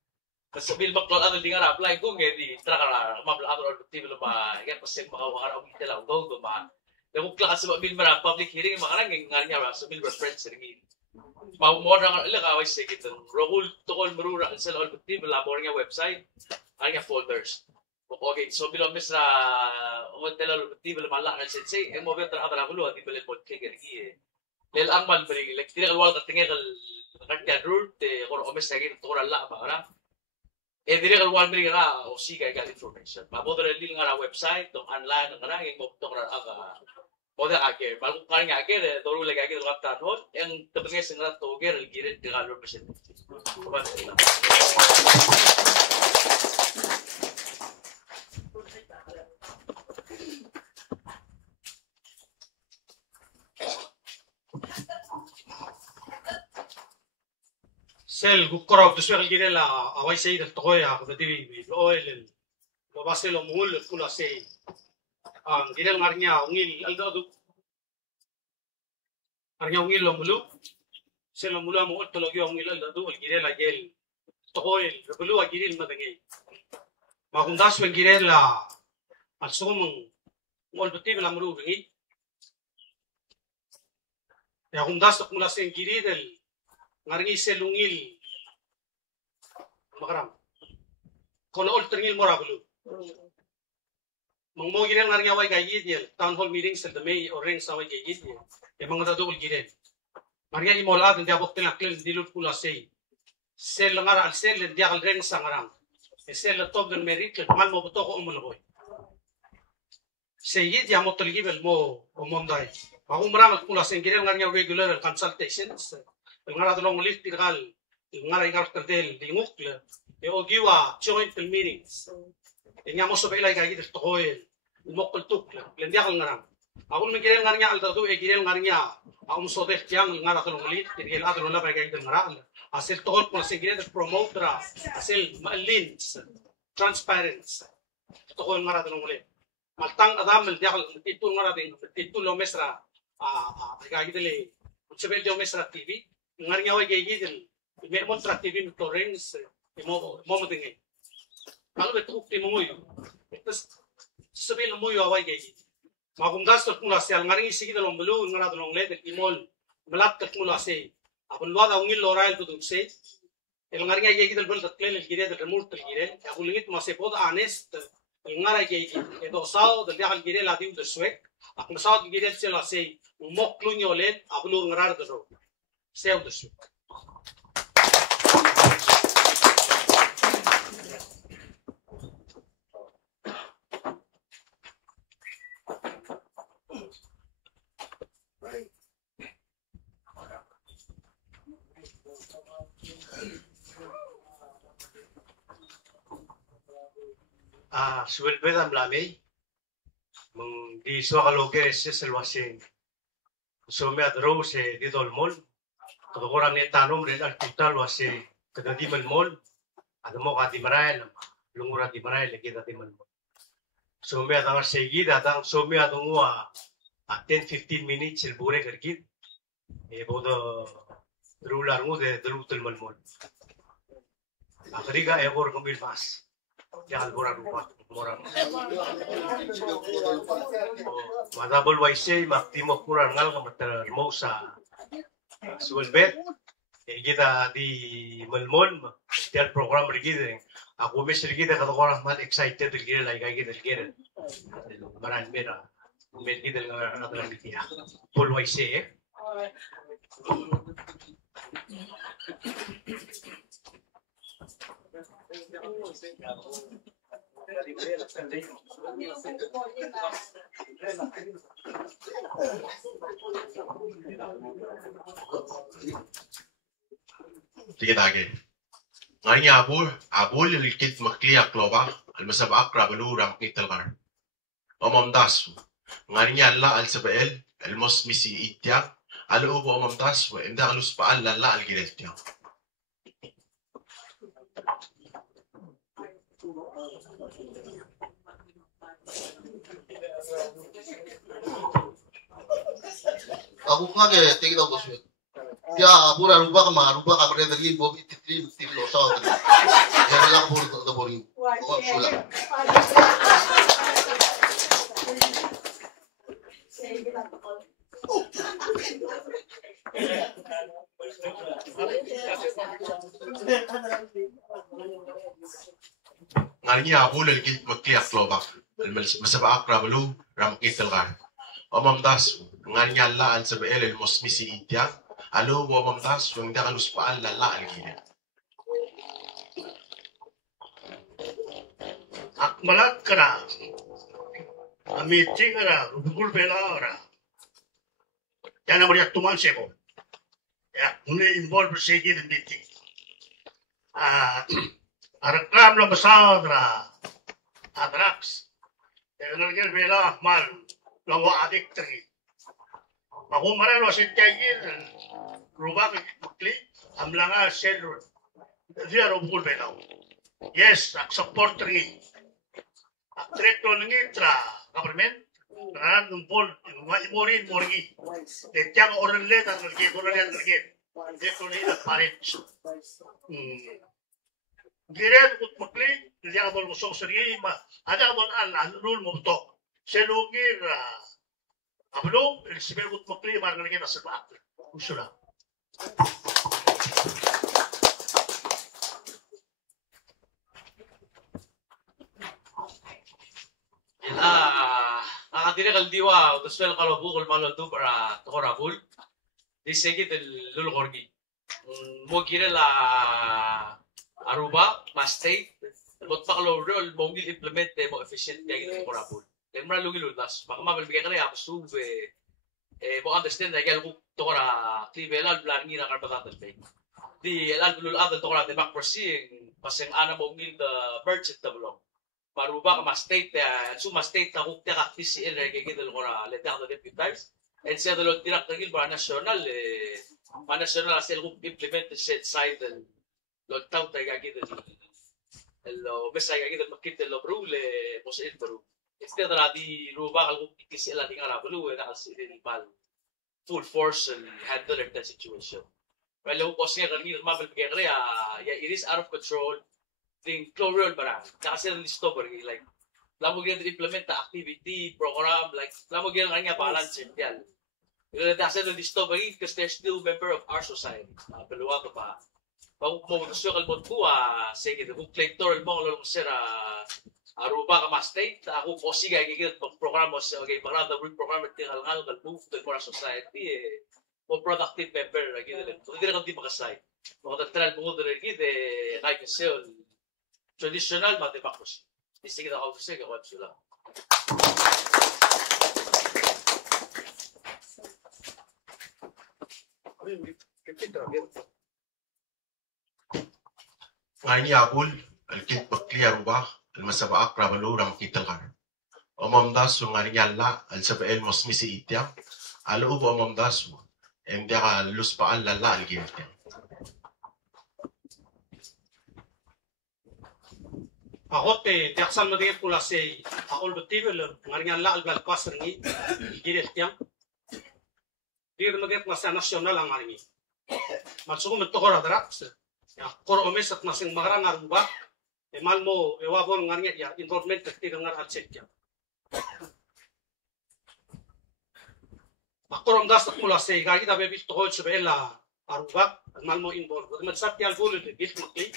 Kasi bil maknol other dinga apply ko ngedi trakara mabla other tiblo ba yan pasig makawara umitel auto tuma. Dapat kelas sebab bil merah public hearing makarang yang ngarinya rasa bil reference ringi. Mau modal ilang awal sedikit. Rohul tokol merura sel all betul labornya website, ngarinya folders. Okay, so bila misra hotel all betul malah nasi say, mau betul ada lagu lu hati beli pot kek ringi. Lel angman beri, like tidak luar katengah kerja rule, te kalau omes lagi toral lah makarang. Tidak luar beri ngara osi kayak information. Mau betul lil ngara website, tong online ngara yang mau tong ngara Moda akhir, baru kali akhir, toru lagi akhir waktu tahun yang tepatnya sengaja toger giret dengan representatif. Sel gukora tu suel giret la awai sei del toya, kau tadi oil, lo basel lo muhul pula sei. Giret ngarnya ungil aldo tu ngarnya ungil lo mulu sel lo mulu amu otologi ungil aldo tu giret la gel toil bulu giret madangi magundas wen giret la alsum mol betul la mulu ringi ya gundas mula sen giret del ngarngi sel ungil makaram kono ol tringil mora bulu Mang mo giren ngarnya way gayid yel town hall meeting sa damay orange sa way gayid yel e mga dadul giren ngarnya imola din diabok tinakil dilut pula say sel ngara al sel diakal ren sa ngarang e sel top den merit mal mo buto ko umulboy sayid ya mo tulgibel mo umonday ako marang pula say giren ngarnya regular consultations ngara dolong list tikal ngara ingar del dinguk e ogiwa joint meetings Inya mo sa ilay gayid ito ko mokol tuk len dia ngarang ako mikirel ngarnya al tatu e girel ngarnya ako mo sodeh tiang ngara tulong lit tirgel adro la bagay del ngaral asel tol ko se girel promote ra asel malin transparency to ko ngara tulong lit maltang adam el dia titul ngara din titul lo mesra bagay del sebel jo mesra tv ngarnya way gayid me mostra tv to rings mo dingi kalau betul timungoy terus sabihin mo yung away gayid makumdas tot mula siya ngaring isigi dalong belu ngara dalong led imol melat tot mula siya apun luwa daw ngil loral tudug siya el ngaring ay gayid dalbel tatlel el gire del remur tel gire ako lingit masipod honest el ngaray gayid ito sao del diakal gire latiw del swek ako sao del gire siya la siya umok lunyo led ako lur ngarar dalo siya del swek Suwelbedam lamay mong di swakaloger ese selwasing sume adro se di dolmol kadokoram ne tanom red al total wase kadadi malmol adamo ka di marael lungura di marael lagi dati malmol sume adang seguida adang sume adungwa 10-15 minutes el bure kerkit e bodo drular mo de drutul malmol akriga ebor kumbil mas Jangan kurang-kurang orang. Madabol waisay maktimo kurang ngal kamater mo sa Suwelbet. Kita di Malmon, setiap program begitu. Aku mesir kita kata orang mat excited lagi lagi. Baran mera, mer kita dengan adalah dia. Bol waisay. Sige lagi. Ngayon abul likit makliak loba almasab akra balurang italgar. وممداسو غاني الله السبائل المسمسي إيتيا على أبو وممداسو إندغلوس بقال لا الجيلتيا Aku ngake tinggal bos ya. Dia pura rubah kamar dari bob ititri lo sawa. Ya lang pura to boring. Oh sula. ngani abul الجيل مكليا طلوبا المسابقة أقرب له رمكيت الغار وممداس ngani الله السبائل المسمسي إيتيا ألو وممداس وندغلوس بقال لا الجيل Akmalat kara, meeting kara, rubukul bela kara. Yan ang mga tuman siya ko. Ya, muna involve siya in the meeting. Arakram na basa kara, adraks. Yan ang mga bela mal, lawa adik tari. Makumaran wa siya kaya rubak makli, amlanga siya ron. Diya rubukul bela. Yes, ak support rin. Direkto ng itra, government, naran ng bol, morin, morgi. Detjang orang le, dan lagi, orang yang lagi. Direkto ni na parit. Giret ut makli, dia abol musong seri, ada abol an rule mo to. Selugir, ablo, sibe ut makli, marang lagi na sepak. Usula. Nakatira kaldiwa, utaswel kalabukol malado para tokorabul. Disegit el lulugorgi. Mo kira la Aruba, ma state, bot pa kalo rol mongil implement mo efficient kaya kita tokorabul. Temra lungi lulas, baka mabalbigay ka na yapasub mo understand na kaya tokora klibela blangi na karbatatal pe. Di elan lul ada tokora democracy paseng ana mongil the merchant tablong. Paruba ka state suma state na kukta ka PCL regigil ko na letak na deputize and siya dalawang tirak na gil para national national as el implement set side el taw tayo gagil el besa gagil makit el rule pos el peru este dala di ruba ka kukta PCL ating arabulu na kasi el mal full force and handle that situation well pos nga kanil mabel bigay it is out of control thing chlorine barang kasi ang listo like lamo gyud implement the activity program like lamo gyud nga balance yan kasi ang listo because they're still member of our society peluwa pa mo social mo po sige kung collector mo lolong sira Aruba ka state ako po siga gyud program mo sa okay para the program tingal ngal move to our society mo productive member gyud hindi na kanti makasay mo tatral mo dere gyud kay kasi traditional democracy. Sige na ako sige ko sila. ngani abul الكيت بكليا ربا المسابقة أقرب له رمكيت الغار وممداس ngani الله السبائل مسمسي إيتيا على أبو ممداس إندغا لسبا الله الجيمتيا Ako tiaksan mo din pula si akol betibe ngaringan la albal pasar ni giret yang dir mo din sa nasional ang ngaringi matsugo mo to kora draps ya kor omes at masing magarang aruba mal mo ewabon ngaringa ya involvement ti ngar atset ya akorom das pula si gagi da bebi to hol sebela aruba mal mo involved mat sat yal bulu de git makli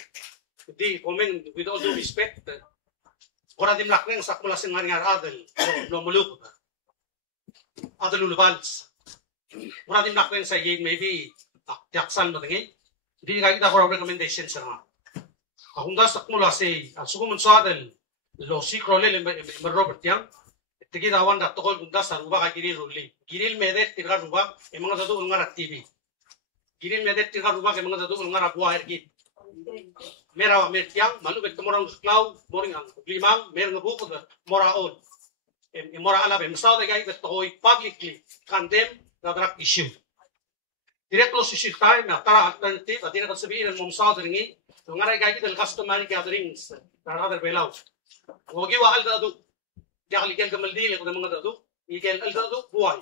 di comment with all due respect kora dim lakneng sak mula sing ngaringar adel no muluk adel ulvals kora dim lakneng sa yeng maybe tiaksan mo tingi di kita kora recommendation sa nga akong das sak mula si sukumun sa adel lo si krole le Robert yang tigi dawan da tokol gunda sa ruba ka giril ruli giril medet tiga ruba e mga dadu ngar TV giril medet tiga ruba ke mga dadu ngar buah ergit Mera metiang malu bet morang cloud moring ang limang mer ngabu ko moraon Mora alabe, masawag ay that toy publicly condemn the drug issue. Direct close issue time, na tara alternative, at direct sabihin mo masawag ringi, so nga ay del customary gatherings, na other way out. Huwag iwa alda do, kaya kaligel gamaldili ko ng mga do, igel alda do, buhay.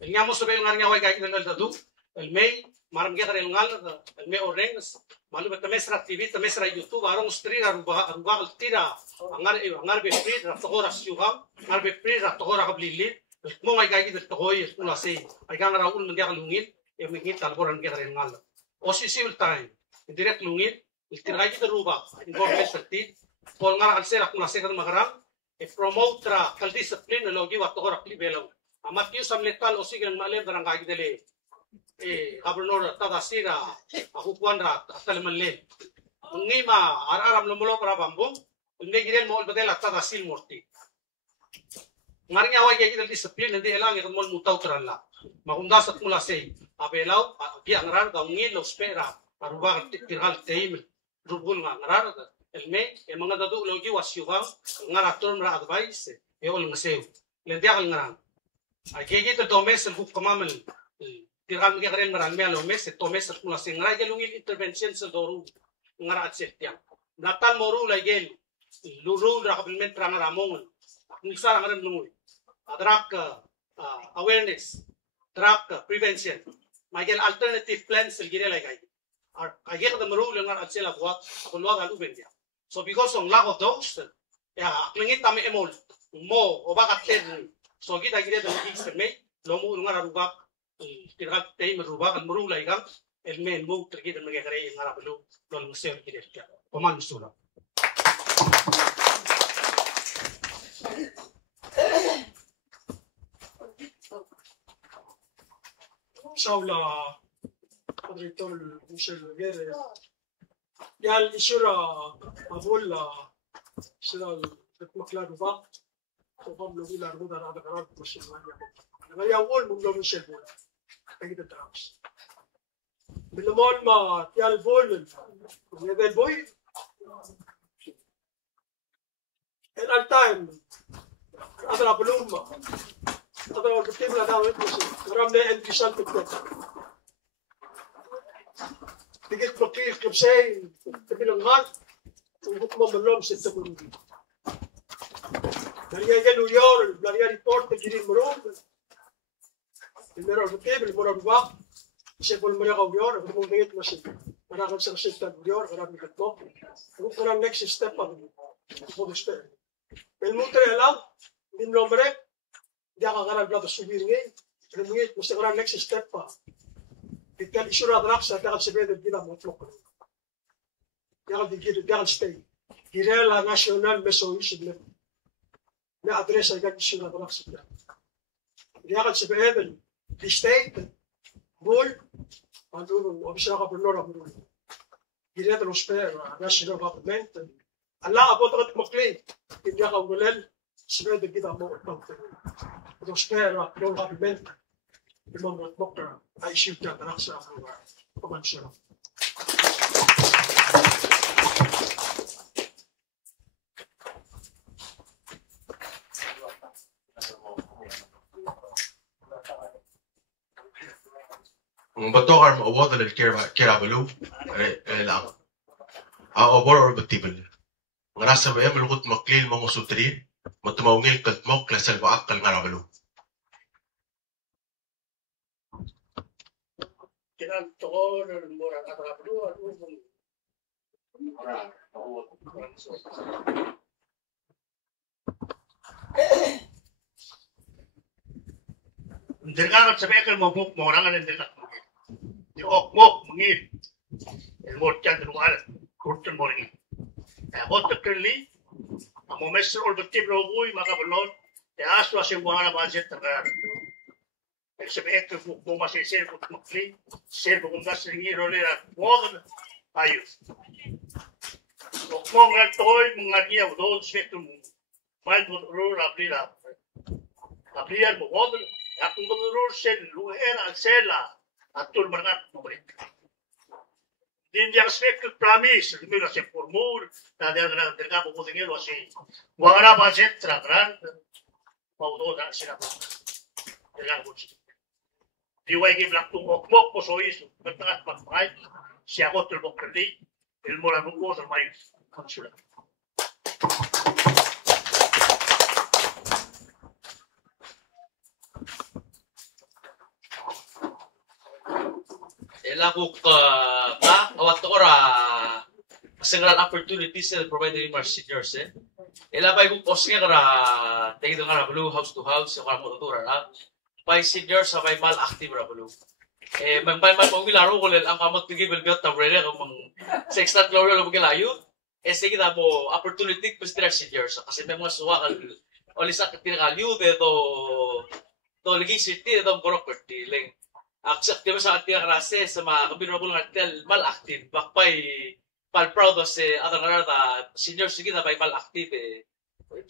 Nga mo sabihin nga nga ay del alda do, el may, maram kaya karel ngal, el may orangs, malu bet mesra TV, mesra YouTube, arong street aruba tira, angar be free, ratokora syuham, angar be free, ratokora kablilit, mo ay kaya del tokoy, mula say, ay kang raul man kaya kalungit, e mingit talboran kaya karel ngal. O sisil time, direct lungit, iltiray kita ruba, government certi, pol nga alsera kung nasa kan magarang, e promote ra kal discipline logi wat tokora klibelaw. Amat yu sam letal o sigan malem darang kaya dele. Gobernador Tadasira, aku kuandra, talamanle. Ngima, araram lumulo para bambong, hindi gilel mo betel Tadasil morti. Ngaring away kaya gilel disiplin, hindi elang ikan mo mutaw terala. Makundas at mula say, abelaw, biya ngarar, daungin, lo spera, arubag tiral teim, rubul nga ngarar, elme, mga dadu logi wasyubang, ngarator mra advice, ol ngasew. Lendiakal ngarang. Ay kaya gilel domes, el huk kamamel, tiram mga karen marami alo mes tomes at mula sing ray galungin intervention sa doru ngara at setiang natan moru lagel lulu ra kapilment ra ramon ni sara ngaran lungoy drug awareness drug prevention magel alternative plans gire lagay agir the moru ngara at sila buat kulwa galu bendia so because of lack of those ya klingit tami emol mo obakat ten so kita gire the gigs me lomu ngara rubak Kira tay merubah kan merulai kan elmen mau terkait dengan negara yang Arab lu non Mesir kita peman sudah. Saula Padritor Michel Guerre yal isura abulla sila maklaro ba so pablo ila ruda na karar ko siya ngaya wol mo lo Michel kita terus. Bila ma tial bol, level boy. At all time, ada belum, ada orang tim lah tahu itu sih. Orang dia entusias tukar. Tiket pakai klub saya, tapi lengan, untuk membelum sesuatu. Dari yang New York, dari report terkirim merong. Meron betul, meron buat. Saya pun mereka ujar, aku mungkin masih mereka sering step ujar, mereka mikir tu. Aku kurang next step apa? Aku step. Pelmuter elang, di nomor dia akan kerana berapa subir ni. Aku mungkin mesti kurang next step apa? Kita isu radrak saya akan sebut kita mutlak. Dia akan dikira, dia akan stay. Kira lah nasional mesois sebelum. Ni adres saya isu radrak sebelum. Dia akan sebut the state rule and official governor of rule. Gire the spare national government. Allah about what McLean in the Gulel, spread the Gita more the spare no government. The moment Mokra, I shoot that Raksa from Answer. Batokar mo award na kira balu lang. Award or batibal. Nga nasa ba malukot maklil mo sutri, matumawngil kaltmok klasal ba akal nga balu. Kira tokor mura kata balu aku Dergangan sebaiknya mau orang yang dekat mungkin. Di okmok mungkin. Ilmu cang terluar kurun mungkin. Hot terkeli. Mau mesra ul betul berhubung maka belum. Asal asyik buana bahasa terang. Sebaiknya mau masih ser mungkin. Ser bukan seringi roler bukan ayu. Okmok ngan toy mengaji awal spektrum. Main berurut aplilah. Aplilah bukan. Aku menurut sel luar sela atur berat memberi. Din yang spek promise demi rasa formul dan dia tergabung dengan luas. Wara budget terang pauto na sila ko. Kailangan ko siya. Diway kim lang tumok-mok po so iso. Pagtakas magpakay. Siya ko tulbok kerdi. Ilmo lang ko sa may konsulat. Elabuk awat ora single opportunities provided in our seniors elabay kung posnya kara tayo nga blue house to house kara mo tutura na by seniors sa may mal active ra blue mang mo gilaro ko ang kamot tigil bilbiot ta brele kung sa extra glory lo gilayo sige na mo opportunity para seniors kasi may mga suwa kal oli sa tingalyo to lagi city to property leng accept di ba sa ating klase sa mga kabinabol ng atel mal-active bakpay proud of si other nga senior sige na by mal-active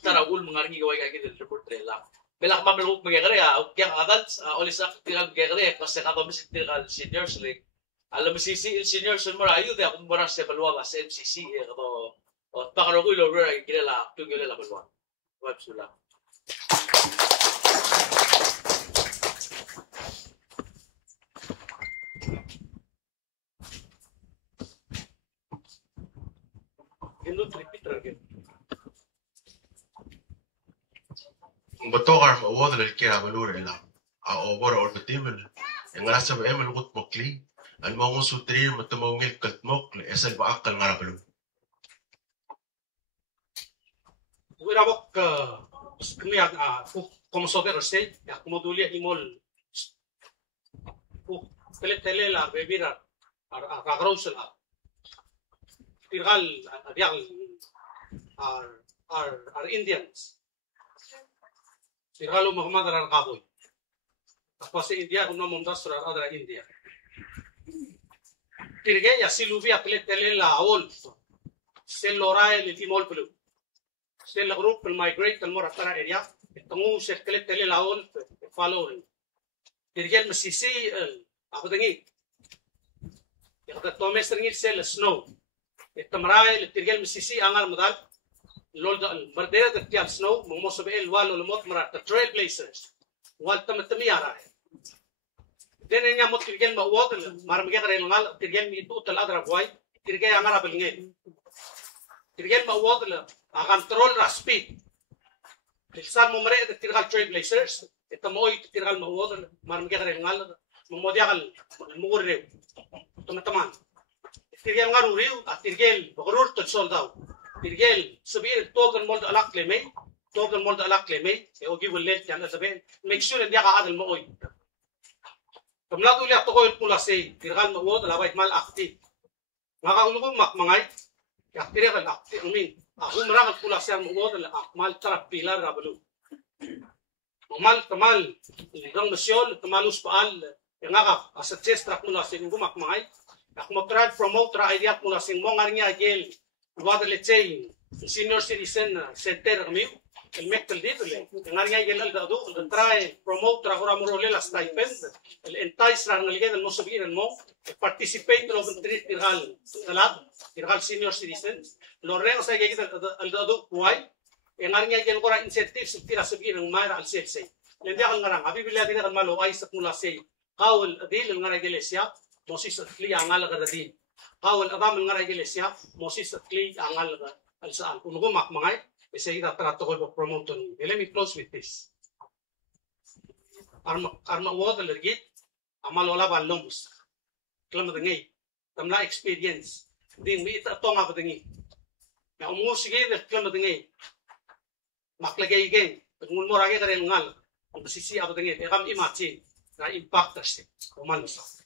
tara ul mga ringi gaway kaya kita report lang belak mameluk magkakari kaya kadal ulit sa tingal magkakari kasi katomis tingal seniors like alam MCC seniors mo rayo di akong mura sa balwa sa MCC kato o pakarogoy lo ra kinala tugil la balwa web sula Botokar awad lel kira balur ila a over or betimel ngrasa ba emel gut mokli al mo sutri matamongil kalt mokli esal ba akal ngara balu Wira bok kemiyak como soter se ya como dulia imol tele la bebira a grousel tirgal adial are Indians tirgalo Muhammad ar kaboy tapos sa India kuno mundas ra adra India tirge ya siluvi tele la awol se lorae le timol pelu se la group el migrate el moratara area tungu se tele la awol following tirge el masisi abadangi ya ta tomes ringil se le snow التمراي الترجال مسيسي أنغال مدال لول البردية تكتيال سنو مموس بيل والو الموت مرات التريل بليسرز والتم التمية راي دين إني أموت ترجال مقوض مرمجة غير المال الترجال ميتو تلادر بواي ترجال أنغال بالنجيل ترجال مقوض أغام ترول راسبيد السال ممرئة الترجال تريل بليسرز التموي الترجال مقوض مرمجة غير المال مموديا المغرب تمام tirgel ngaruriu a tirgel bogrur tot soldau tirgel subir togen mold alak leme e ogi wolle tan saben make sure dia ka adal mo oy kamla tu liak to ko pula sei tirgal mo wod la bait mal akti ngaka ulu mak mangai ya tirgal akti min aku merang pula sei mo wod la akmal tarap pilar rablu mal tamal dang mission tamalus paal ngaka asatses trak mula sei ngumak mangai Ako mag-try promote ra idea kung lasing mong nga gel wada let's say senior citizen center kami el mektel dito le nga gel al dado try promote ra ora morole la stipend el entice ra nga liged el mo subir el mo participate lo tirgal senior citizen lo rego sa gel al dado why nga gel ora incentives tira subir ng mara al selse le dia nga nga bibili din ang malo ay sa mula say kawal dil nga iglesia Moses at Kli angal kadadin. Kawal adam ng iglesia, Moses at Kli angal alsaan. Kung gumak mangay, isa kita trato ko promote ni. Let me close with this. Arma wad alergit, amal wala ba lombus. Klam dengay. Tamla experience. Din mi ita tong ako dengi. Na umusige de klam dengay. Maklagay gen. Kung mo rage kare ngal. Kung sisi ako dengi, kam imatsi na impact kasi. Kumansa.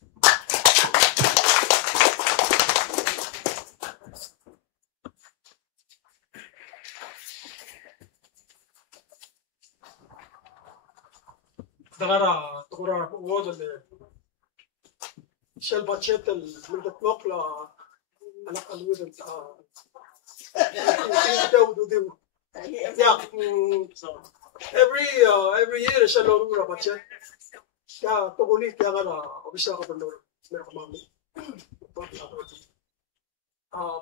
دغرا تقرا وود شال باتشيت من تطلق لا انا قلوي تاع دو yeah every year شالو نورا باتشيت يا تقولي يا غلا وبشاق بالنور مرحبا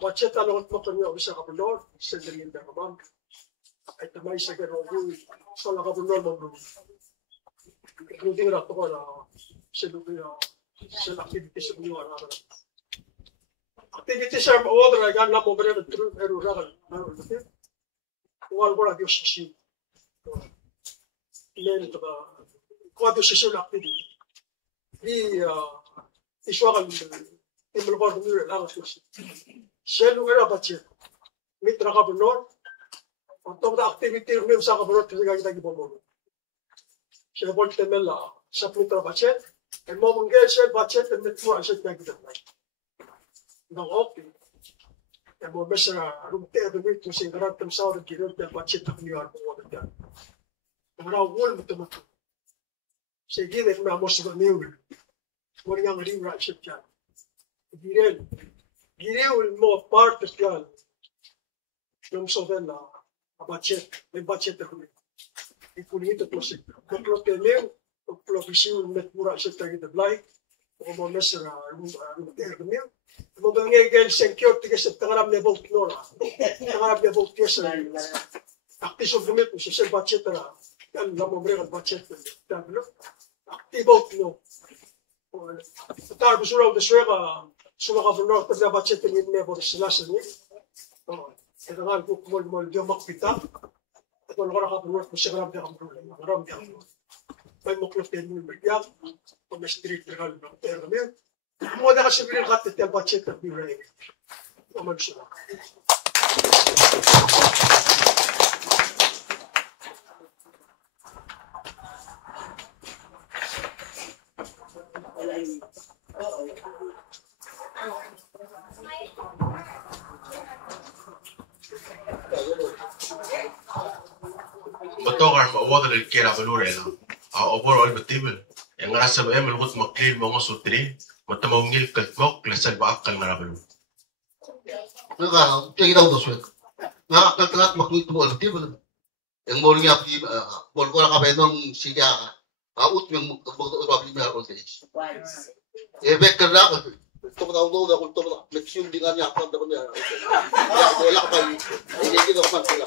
باتشيت انا قلت مقني وبشاق بالنور شندرين مرحبا At may sa gano'n, sa nakabunol mo bro. Including na ito ko na sa activities sa mga araw. Activities are all the gan na mo ba na true pero ragal. Wal wala Diyos siya. Ilan ito ba? Kung ito siya activity. Di iswakan imulukor mo yun lang siya. Siya lugar na batya. Mitra ka bunor. Untuk na activity rin sa kabunor kasi kita gibomo. Siya po temela sa mitra batya. And mo mungkin siya batya at mitra siya kita. Nang okay. And mo mesra rumte at mitra siya karat ng sa oras gilid na batya at New York mo na. Ang rawol mo tumato. Siya gilid na mo sa New York. Mo rin ang rin siya dyan. Girel mo part yan. Yung sovel na budget, may budget na kami. Ipunito po siya. Magloteleo, pagpropisiyon met mura siya tayo dablay. O mo mesra rumter kami. Mo bangay gel security kasi tangarap na vote no. Tangarap na vote yes. Aktiso bumit mo siya budget na. Yan na mo break budget na. Aktibo vote no. Tar busura de suega sulla governor per la budget ni me por sila sa ni. Ito nga ko mol di makpita. Ito nga ka por ko siya grab ang problema. Grab ang. May mokloten ni bigyan o may street legal no. Pero me mo da kasi bilin kat tel budget ni ray. O man siya. Batogar maawad ng kira balure lang. Overall batibel. Yang rasa ba emel gut maklil mo sutri, matamawngil kalpok lasal ba akal nga balu. Nga, kita utos wet. Nga, kaltangat makluit mo batibel. Yang mo rin nga, mo ko na kapenong siya, out yung magkabagdabli niya all days. Bekar na ka. Ito mo na ako ito mo na. Leksyon din nga niya ako na niya. Wala ka pa yun. Hindi kita man sila.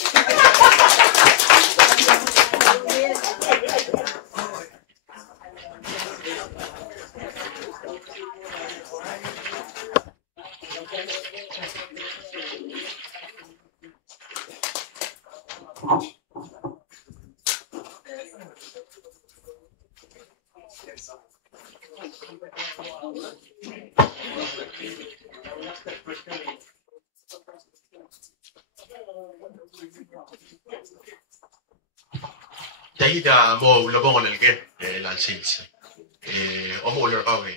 Tahida mo labong ng gen lansins. Omo ular ka we.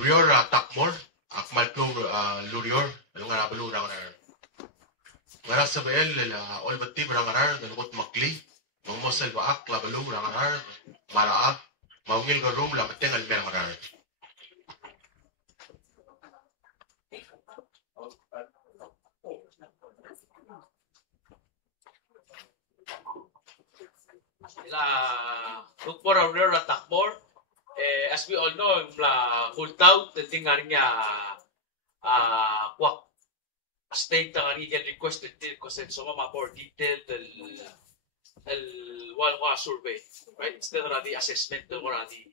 Rior takmor akmal klo lurior yung nga nabalu na nga. Ngara sa bel la all batti brang arar dalukot makli. Mo sel ba ak labalu brang arar maraak mawngil ka room la matengal bel arar. Look for a real attack more. As we all know, la hultaw tinggal niya kwak state ang niya requested kasi so more detail el wal survey, right? Instead of the assessment or the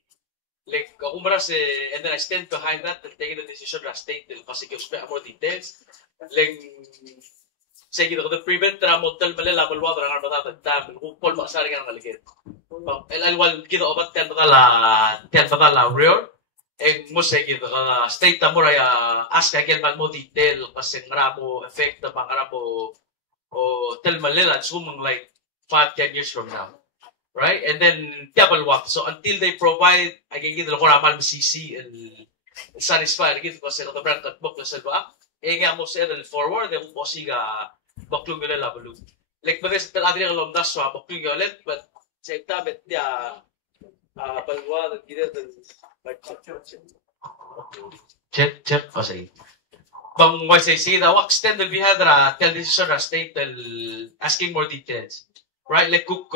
like kumara se and then I stand behind that and taking the decision na state kasi kung more details like sige ko the prevent tra motel malala balwa ra nga matatagdam kung pol makasari nga ngaligid el wal kita obat ten batala real mo sige ka state ta mo ra ask again mal mo detail kasi ngramo effect ta pangramo o tel malala sumang like 5-10 years from now, right? And then balwa so until they provide again kita ko ramal CC and satisfied kita kasi the brand cut book na salba nga mo sa forward yung po siga baklong nila labalu. Like because tel adri ng lomdas so baklong ulit but sa tabet dia balwa kita like check kasi bang was I say that extend the bihadra tell decision state asking more details, right? Like cook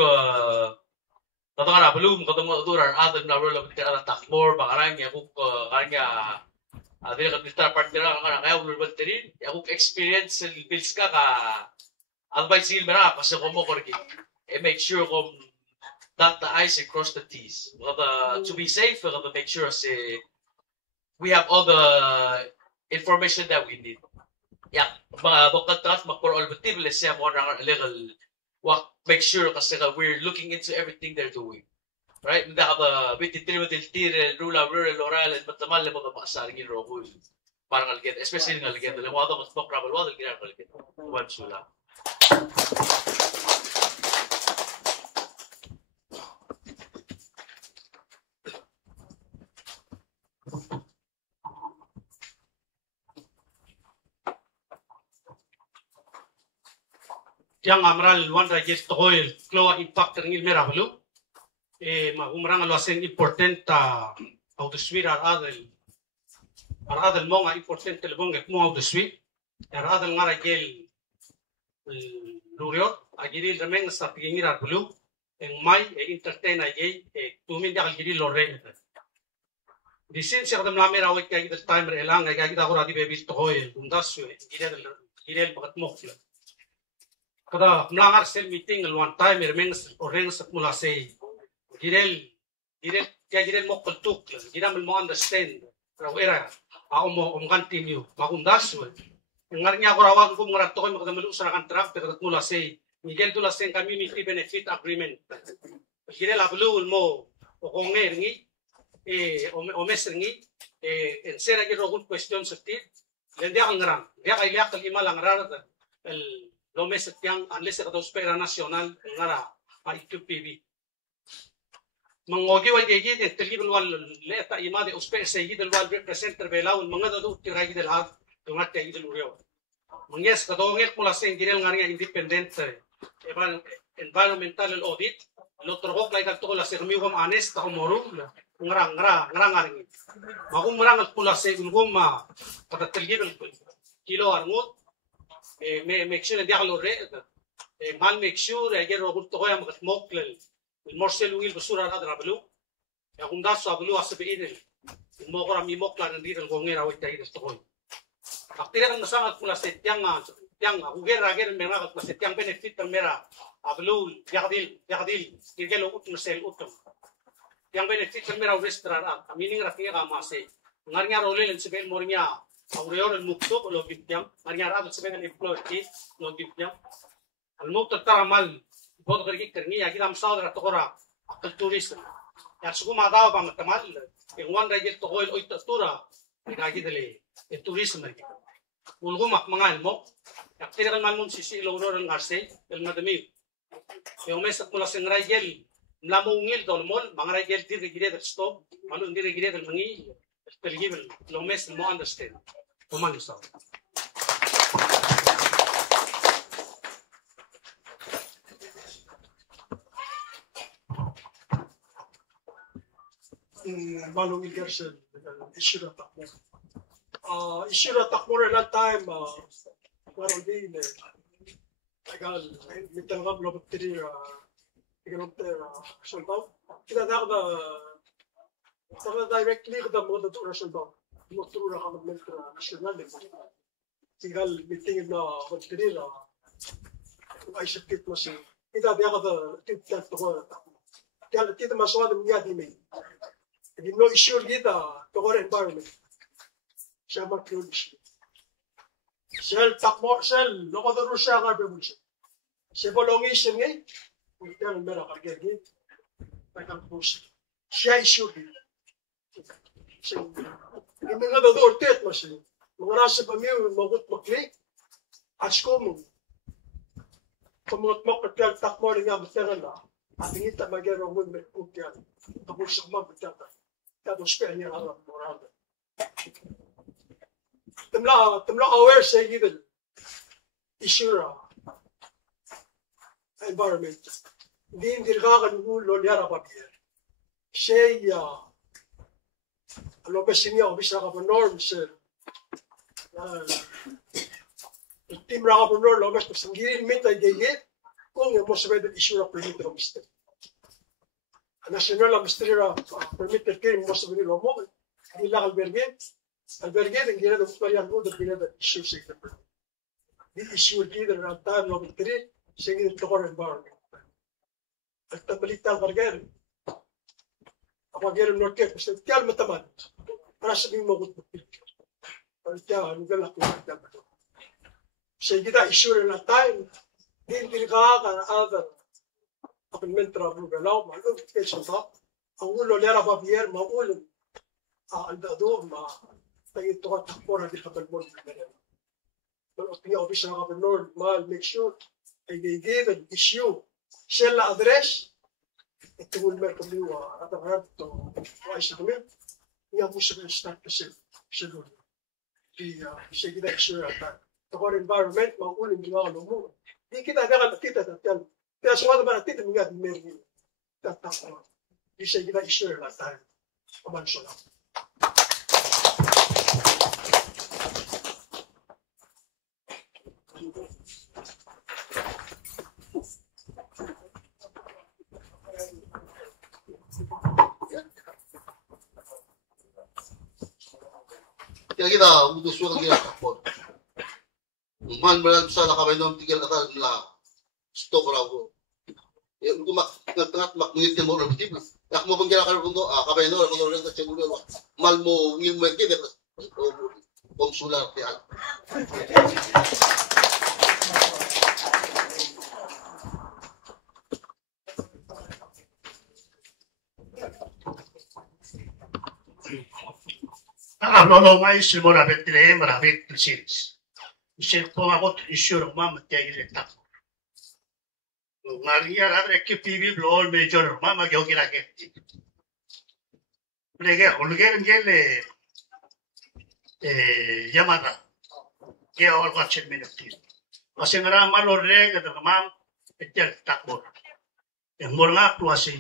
tatanga na balum katong turar other na role of the takmor bangarang ya cook kanya Dili ka militar partner ka kaya ulul balterin. Ako experience sa bills ka advice sil mera kasi ko mo korki. Make sure ko dot the I's and cross the T's. To be safe, we have to make sure we have all the information that we need. Yeah, mga contract magpor alternative let's say more legal make sure kasi we're looking into everything they're doing. Right? Hindi ka ba bititiri tire rural oral at matamal le mga pasaring ro ko. Parang alget, especially ng alget. Le mo ato mas travel wala gina alget. One sula. Yang amral one rajes toil kloa impact ringil merablu magumrang alwasen important autoswir adel monga important telebong mo autoswir adel ngaragel luriot agiri remeng sa pingir arblu en mai entertain agay tumin dakal giri lore disin siya kadam namin awit kaya kita time relang kaya kita ko rati bebis toil bundas girel bagat mo kada mlangar sel meeting one time remeng orang mula say girel mo kultuk girel mo understand raw era ako mo continue makundas ngar niya ko rawag ko ngarat to ko makadamulu sa contract kada mula say Miguel to lasen community benefit agreement girel ablu mo o kung ngi o mesngi en sera giro good question sa tit lendia ang ngarang dia kay liak kalima lang rara el lo meses yang unless ka espera nacional ngara pa IQPB mangogi wa gigi de telibel wal leta imade uspe segi del wal representer belaun mga do tiragi del hag tungat kay del urio mangyes ka dongel pula sen girel ngari independent environmental audit lo trobok lay kadto la sermiwam honest ta umoro ngrang ngari magumrang pula sen gulgum pada telibel kilo arngut make sure dia kalau mal make sure agar robot tu yang makat moklel morsel wheel besura ada rablu ya kundas sablu asbe ini mo kora mi mokla nanti del gonger awet tadi itu koi akhirnya kan sangat pula setiang uger agar merah pula setiang benefit merah ablu yakdil kirgelo ut mesel utum yang benefit merah restoran meaning rakyat kamase ngarnya rolel sebel mornya Aureo el mukto lo gibyam mariara al sebengan employer ki lo gibyam al mukto taramal bod gergi kerni ya gidam saudara tokora akal turism ya suku madaw ba matamal en wan rajel to oil oita tura ngagi dele e turism ri ulgo mak mangal mo ya tiran man mun sisi lo ro ngarse el madami yo mes pula sen rajel mlamungil dolmol mangrajel dir gire del stop malun dir gire del mangi tergibel lo mes mo understand Pumang Ustaz. Balong Gerson, Ishira Takmor. Ishira Takmor at that time, parang din, tagal, mitangam lo bateri, ikanonter, soldaw. Kinadako na, directly kada mo na soldaw. Motor na kami ng national tinggal meeting na magtinira ay sakit mo si ita dia ka tip to ko kaya kita maswad niya di may hindi no issue kita to ko environment siya mag-produce sel takmo sel no ko daru siya ka bebush siya bolongi siya ngay kita mera kargegi takang push siya issue siya yung mga dodortet masih mengerasa pemilu magut maklik askom pemut mak kerja tak mau dengan berteran lah ating kita bagi orang berkutian kabur semua berkata kita spesialnya orang moral temlah aware saya gitu issue environment din dirgagan lo liara papier saya lo besinya bisa ka norms tim ra ka norm lo bes singilin meta gege kung mo sabe issue ra permit ro mister national la mister ra permit ke mo sabe lo mo ila albergue البرجيد إن كده بس بريان بود كده الشيء شيء دي الشيء كده راتان لو بتري شيء كده تقول البارد التمليك تاع البرجيد أما غير إنه كيف بس كلمة تمام راس بي موجود فالجاه نقول لك شيء كده الشيء راتان دين تلقاه هذا قبل من ترابلو بلاو معلوم كيف شطاب أقول له لا بابير ما أقول الدكتور ما تجد تقعد تحفر هذه الحبل والأطباء بيشتغل بالنور ما make sure they give an issue شيل أدريس تقول مركب لي وهذا غير وعيش كمان يا مش بنشتغل شيل في شيء كده issue تقول environment ما أقول إن دماغ الأمور دي كده هذا كده تتكلم في أشياء ما نتيجة من قاعد ميري تتكلم دي شيء كده issue لا تاني وما نشوفه Kaya kita utos ko kaya kapon. Man beran sa nakabaynom tigil atal nila stop raw ko. Yung gumak nagtangat makngitin mo rin tiblo. Yak mo bang kaya karon ko kabayno ko rin sa segulo mal mo ngil mo gid o sular ti al. Lolo mai si mora betre mara betre sins. Michel poma bot isur mam tiagire tak. Maria radre ke pivi blol major mama gyogira ke. Lege olger ngele Yamada. Ke or gachet minuti. Asengara malor reg de mam etel takbor. Morga tuasi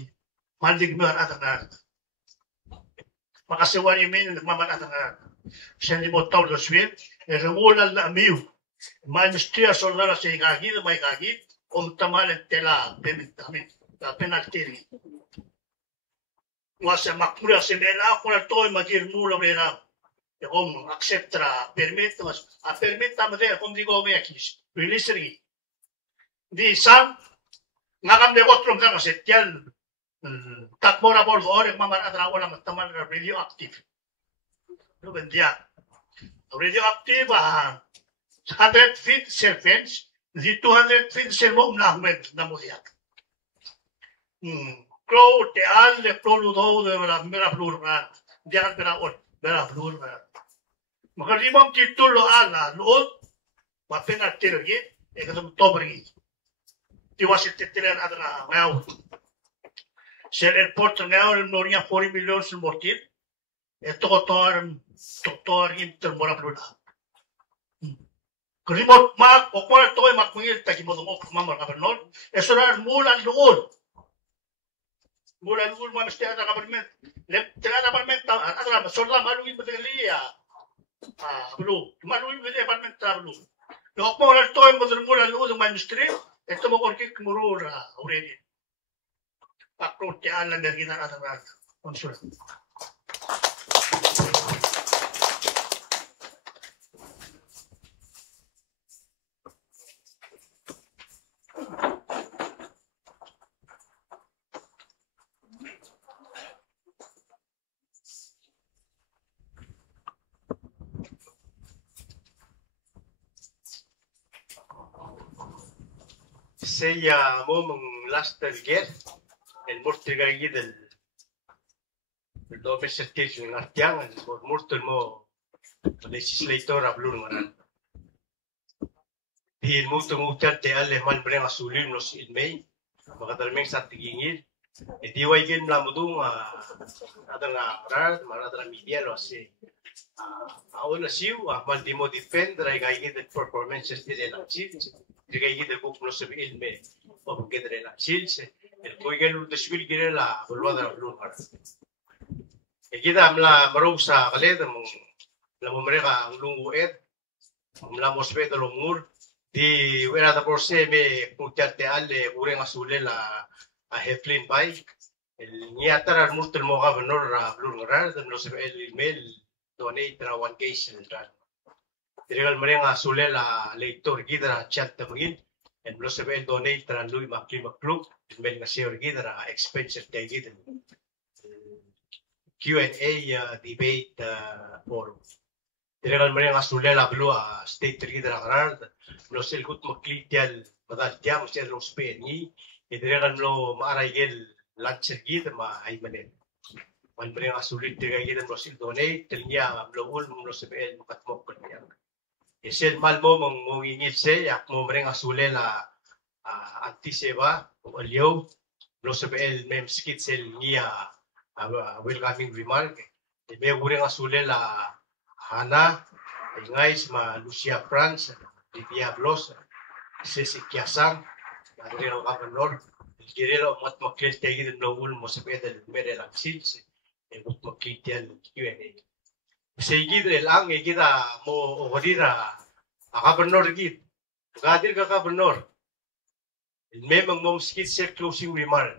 maldig mer atanar. Makasawari min nagmaman at ang siyang taw do swim remulan la amiu ministria soldara sa igagi na may gagi tamal tela pemitamin penalty wasa makura semela ko na toy magir mula mera kung acceptra permit mas a permit tamade kung di go may akis release ri di sam ngakam de otro nga setial takmora bol gore maman atrawa na mataman radioactive. No bendia. Radioactive 100 feet surface, the 200 feet sermom lahmed na muliak. Crow te al le proludo de mera plurra. Diyan mera plurra. Makalimang titulo ala luot mapena tirgi e kadum tobri. Tiwasit titiran adra mau. Ser el porto ngayon noria 40 million sa mortir. Ito doktor intermora pluna. Kulimot mak o kwal toy makmungil tagi mo mo mamar kabernon. Esorar mulan luol. Mulan luol mo mesti ada kabermen. Tela kabermen ta adra sorla maluin bedelia. Blu. Maluin bedel kabermen ta blu. Yo mo ral toy mo mulan luol mo ministry. Ito mo korkik murura already. Pakrotian lang dari kita ada konsul. Saya mau last target el mortiga del doble certificación artian el mortal mo legislator ablur maran di el muto mutar te alle mal breng asulin los ilmei makadalmeng sa tigingil e di way gin lamudung adang rar maradang media lo asi aon na siu mal di mo defend ray gay the performances di la chief di gay the book no se ilme o que de la chilse el kuigel de swil gire la bolwada blumar e kita amla marusa kaled mo la momrega ang lungu ed amla mospe de lumur di wera da porse me putate alle ureng asule la a heflin bay el niatara multul mo governor blumar de no se el email donate ra 1 case ran. Tirigal mereka sulela leitor gidra chat tamgin and lo sebe donate ra lui makli makluk men ngasir gidra expense kay gidra. Q&A debate forum. Tirigal mereka sulela blu state gidra karar lo selgut maklitial madal tiam sel lo speni tirigal lo maarayel lunch gidra ma ay manen. Man mereka sulit tigay gidra lo sil donate tilnya lo ul lo sebe makatmok kanya. Isil mal mo mong ingil se yak mo mereng asule la antiseba o aliyo lo sebel mem skit sel niya welcoming remark ibe ureng asule la hana ingais ma Lucia France Livia Blos se sikiasang madrero gobernador girelo mat makel tegi no ul mo sebel mere la sil e mat makel tiel Q&A Segidre lang kita mo okodira gobernador gid. Gadir ka gobernador. Memang mo skit sa closing remark.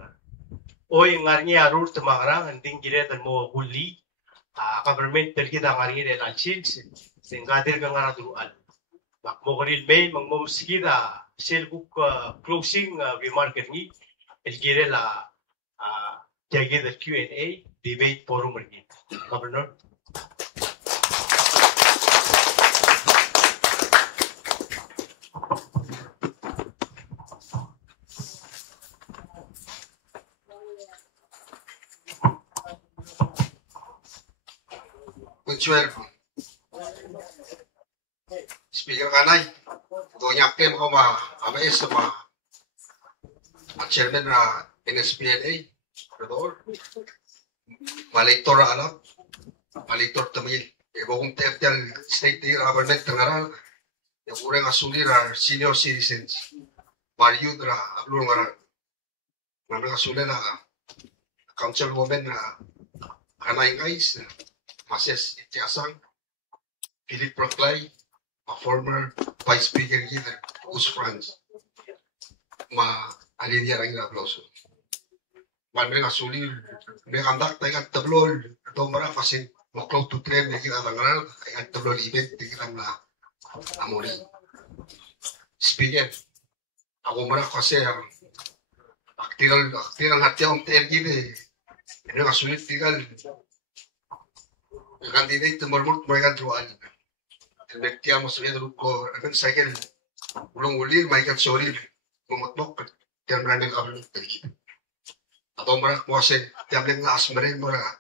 Oy ngarnya arur tamarang anding giretan mo huli. Government kita ngarnya elections sing gadir ka ngaradruan. Mak mo kanil may mang mo skida selbuk closing remark ni el girela jagi the Q&A debate forum gid. Gobernador Consuelo. Speaker kanay, doña Kem ko ABS chairman na NSPNA, Redor. Malitor alam, malitor tamil. Ego kung tertial state government tangaral, yung urang asulir senior citizens. Mario dra ablur ngaral. Namang asulir na councilwoman na kanay guys. Mases Itiasang, Philip Proclay, a former Vice Speaker here, who's friends, Alidia Rangaploso. Man may nasulir, may kandak tayo ang tablol, ito mara kasi maklaw to trend, may kinatangaral, ay ang tablol event, tingnan na amuli. Speaker, ako mara kasi aktiral hati ang tergide, may nasulir tinggal, candidate marmut mereka druan. Elektia mo sa ko akan cycle ulong ulir mereka sorry mumutmok tiang running government tadi. Atau mereka kuasa tiang leng las mereka mereka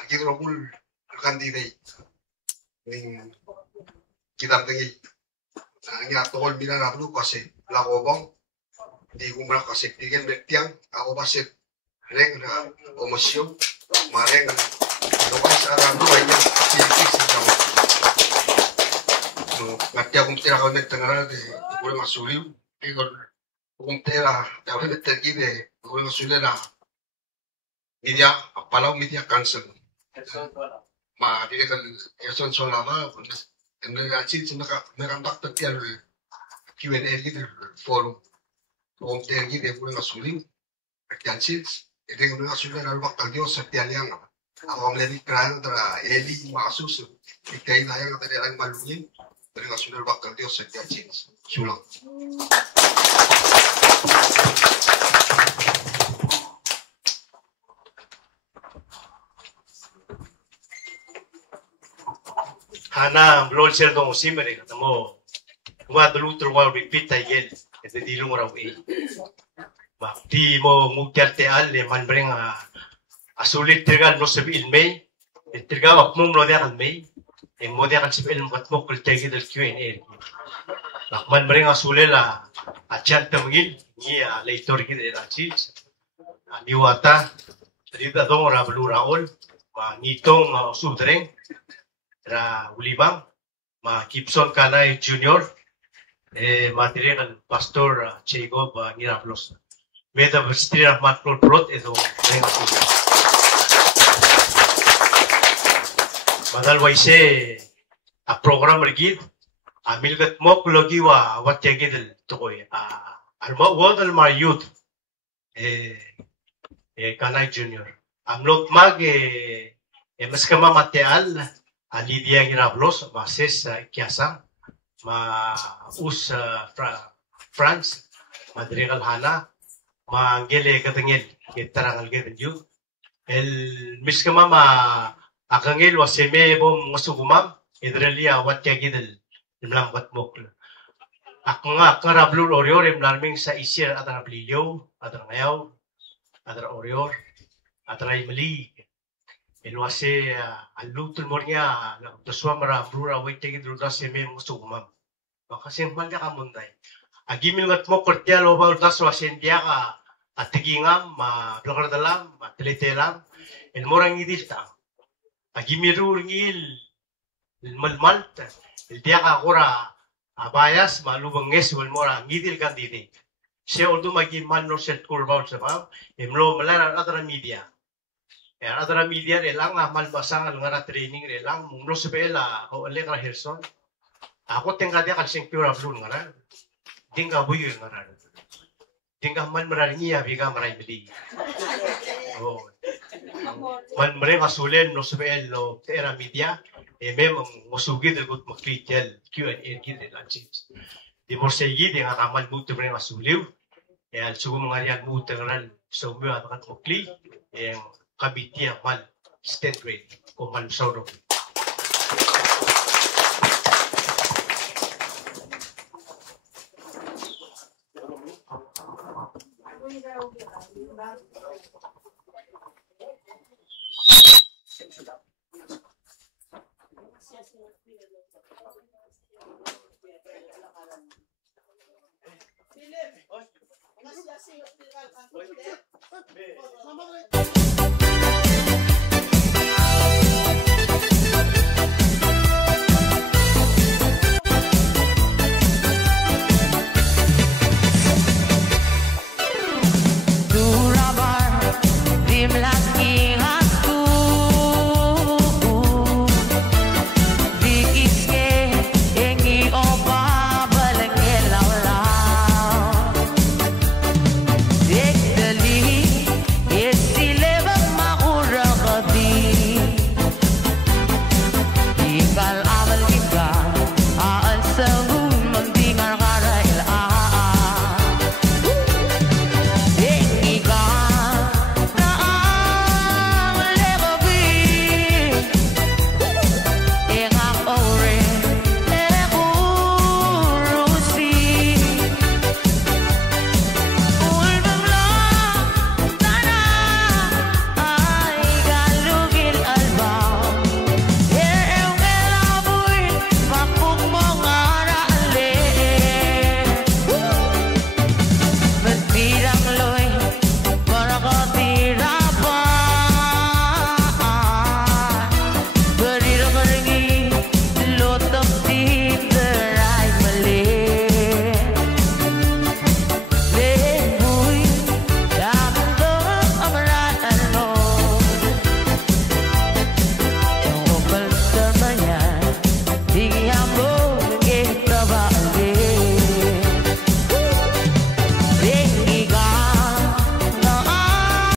arki robul candidate. Ning kita tinggi. Nga tol bila rablu kuasa lagobong di kumra kuasa tigen tiang ako basit reng na omosyon mareng Lukas aram dua yang aktivis sedang. Ngerti aku tera kau net tengah de, boleh masuliu. Ikut aku tera, tapi net tergi de, boleh masuliu lah. Media, apalau media cancel. Ma dia kan eson solama, kena acil mereka tak tertiar Q&A gitu forum. Aku tergi de, boleh masuliu. Acil, dia boleh masuliu lalu bakal dia setiap yang Awam lagi kerana antara Eli masus ikai nayang antara orang malungin dari nasional bakal dia setiap jenis sulang. Hana belum share dong sim mereka temu. Gua dulu terwal repeat ayel itu di lumur awal. Bakti mo mutiar teal le man berenga asulit tergal no sebil may tergal akmum lo dia kan may en mo dia kan sebil matmo kul tegi del Q&A lakman mereng asulela achat tamgil ni leitor ki de achi niwata rida dong ra blu raol ma nitong sudreng ra ulibang ma Gibson Kanay Junior material pastor Chego ba Niraplos meta bestira matpol prot edo renga Madal waise a program rigid a milgat mok logi wa wat yagid tokoy alma wadal ma youth Kanay Junior amlot mag mas kama mateal Lidia Girablos, Mases Kiasang, France, Madrigal Hana, Gele Katangil, Gitarangal Getanju, El Miskama Akangil was a mebom Masugumam, Idrelia, what Yagidel, the Lambat Mokla. Akanga Karablu Orior, Larming sa Isir Adrablio, Adramayaw, Adra Orior, Adraimali. El was a lutul mornia, the Swamara, Brura, waiting through the same Musugumam. Kasi malya ka munday. Agimil ngat mo kortial obal das wasendia ka atigingam ma blogadalam ma teletelam el morang idilta. Agimiru ngil malmalta el dia ka kora abayas malubanges wal mora ngidil kandidi. Se oldu magi manno set kurbaut sabab emlo malara adra media. Adra media relang mal basang ngara training relang munglo sebela o lekra herson. Ako tinggal dia kan sing pura blun ngaran. Tinggal buyur ngaran. Tinggal man merani ya biga marai beli. Oh. Man mereka sulen no sebel lo era media memang musugi dergut makritel Q&A gitu lanjut. Di morsegi dengan ramal butuh mereka suliu. Yang sugu mengarian butuh ngaran semua akan mukli yang kabitia mal stand grade koman saudara. Philip,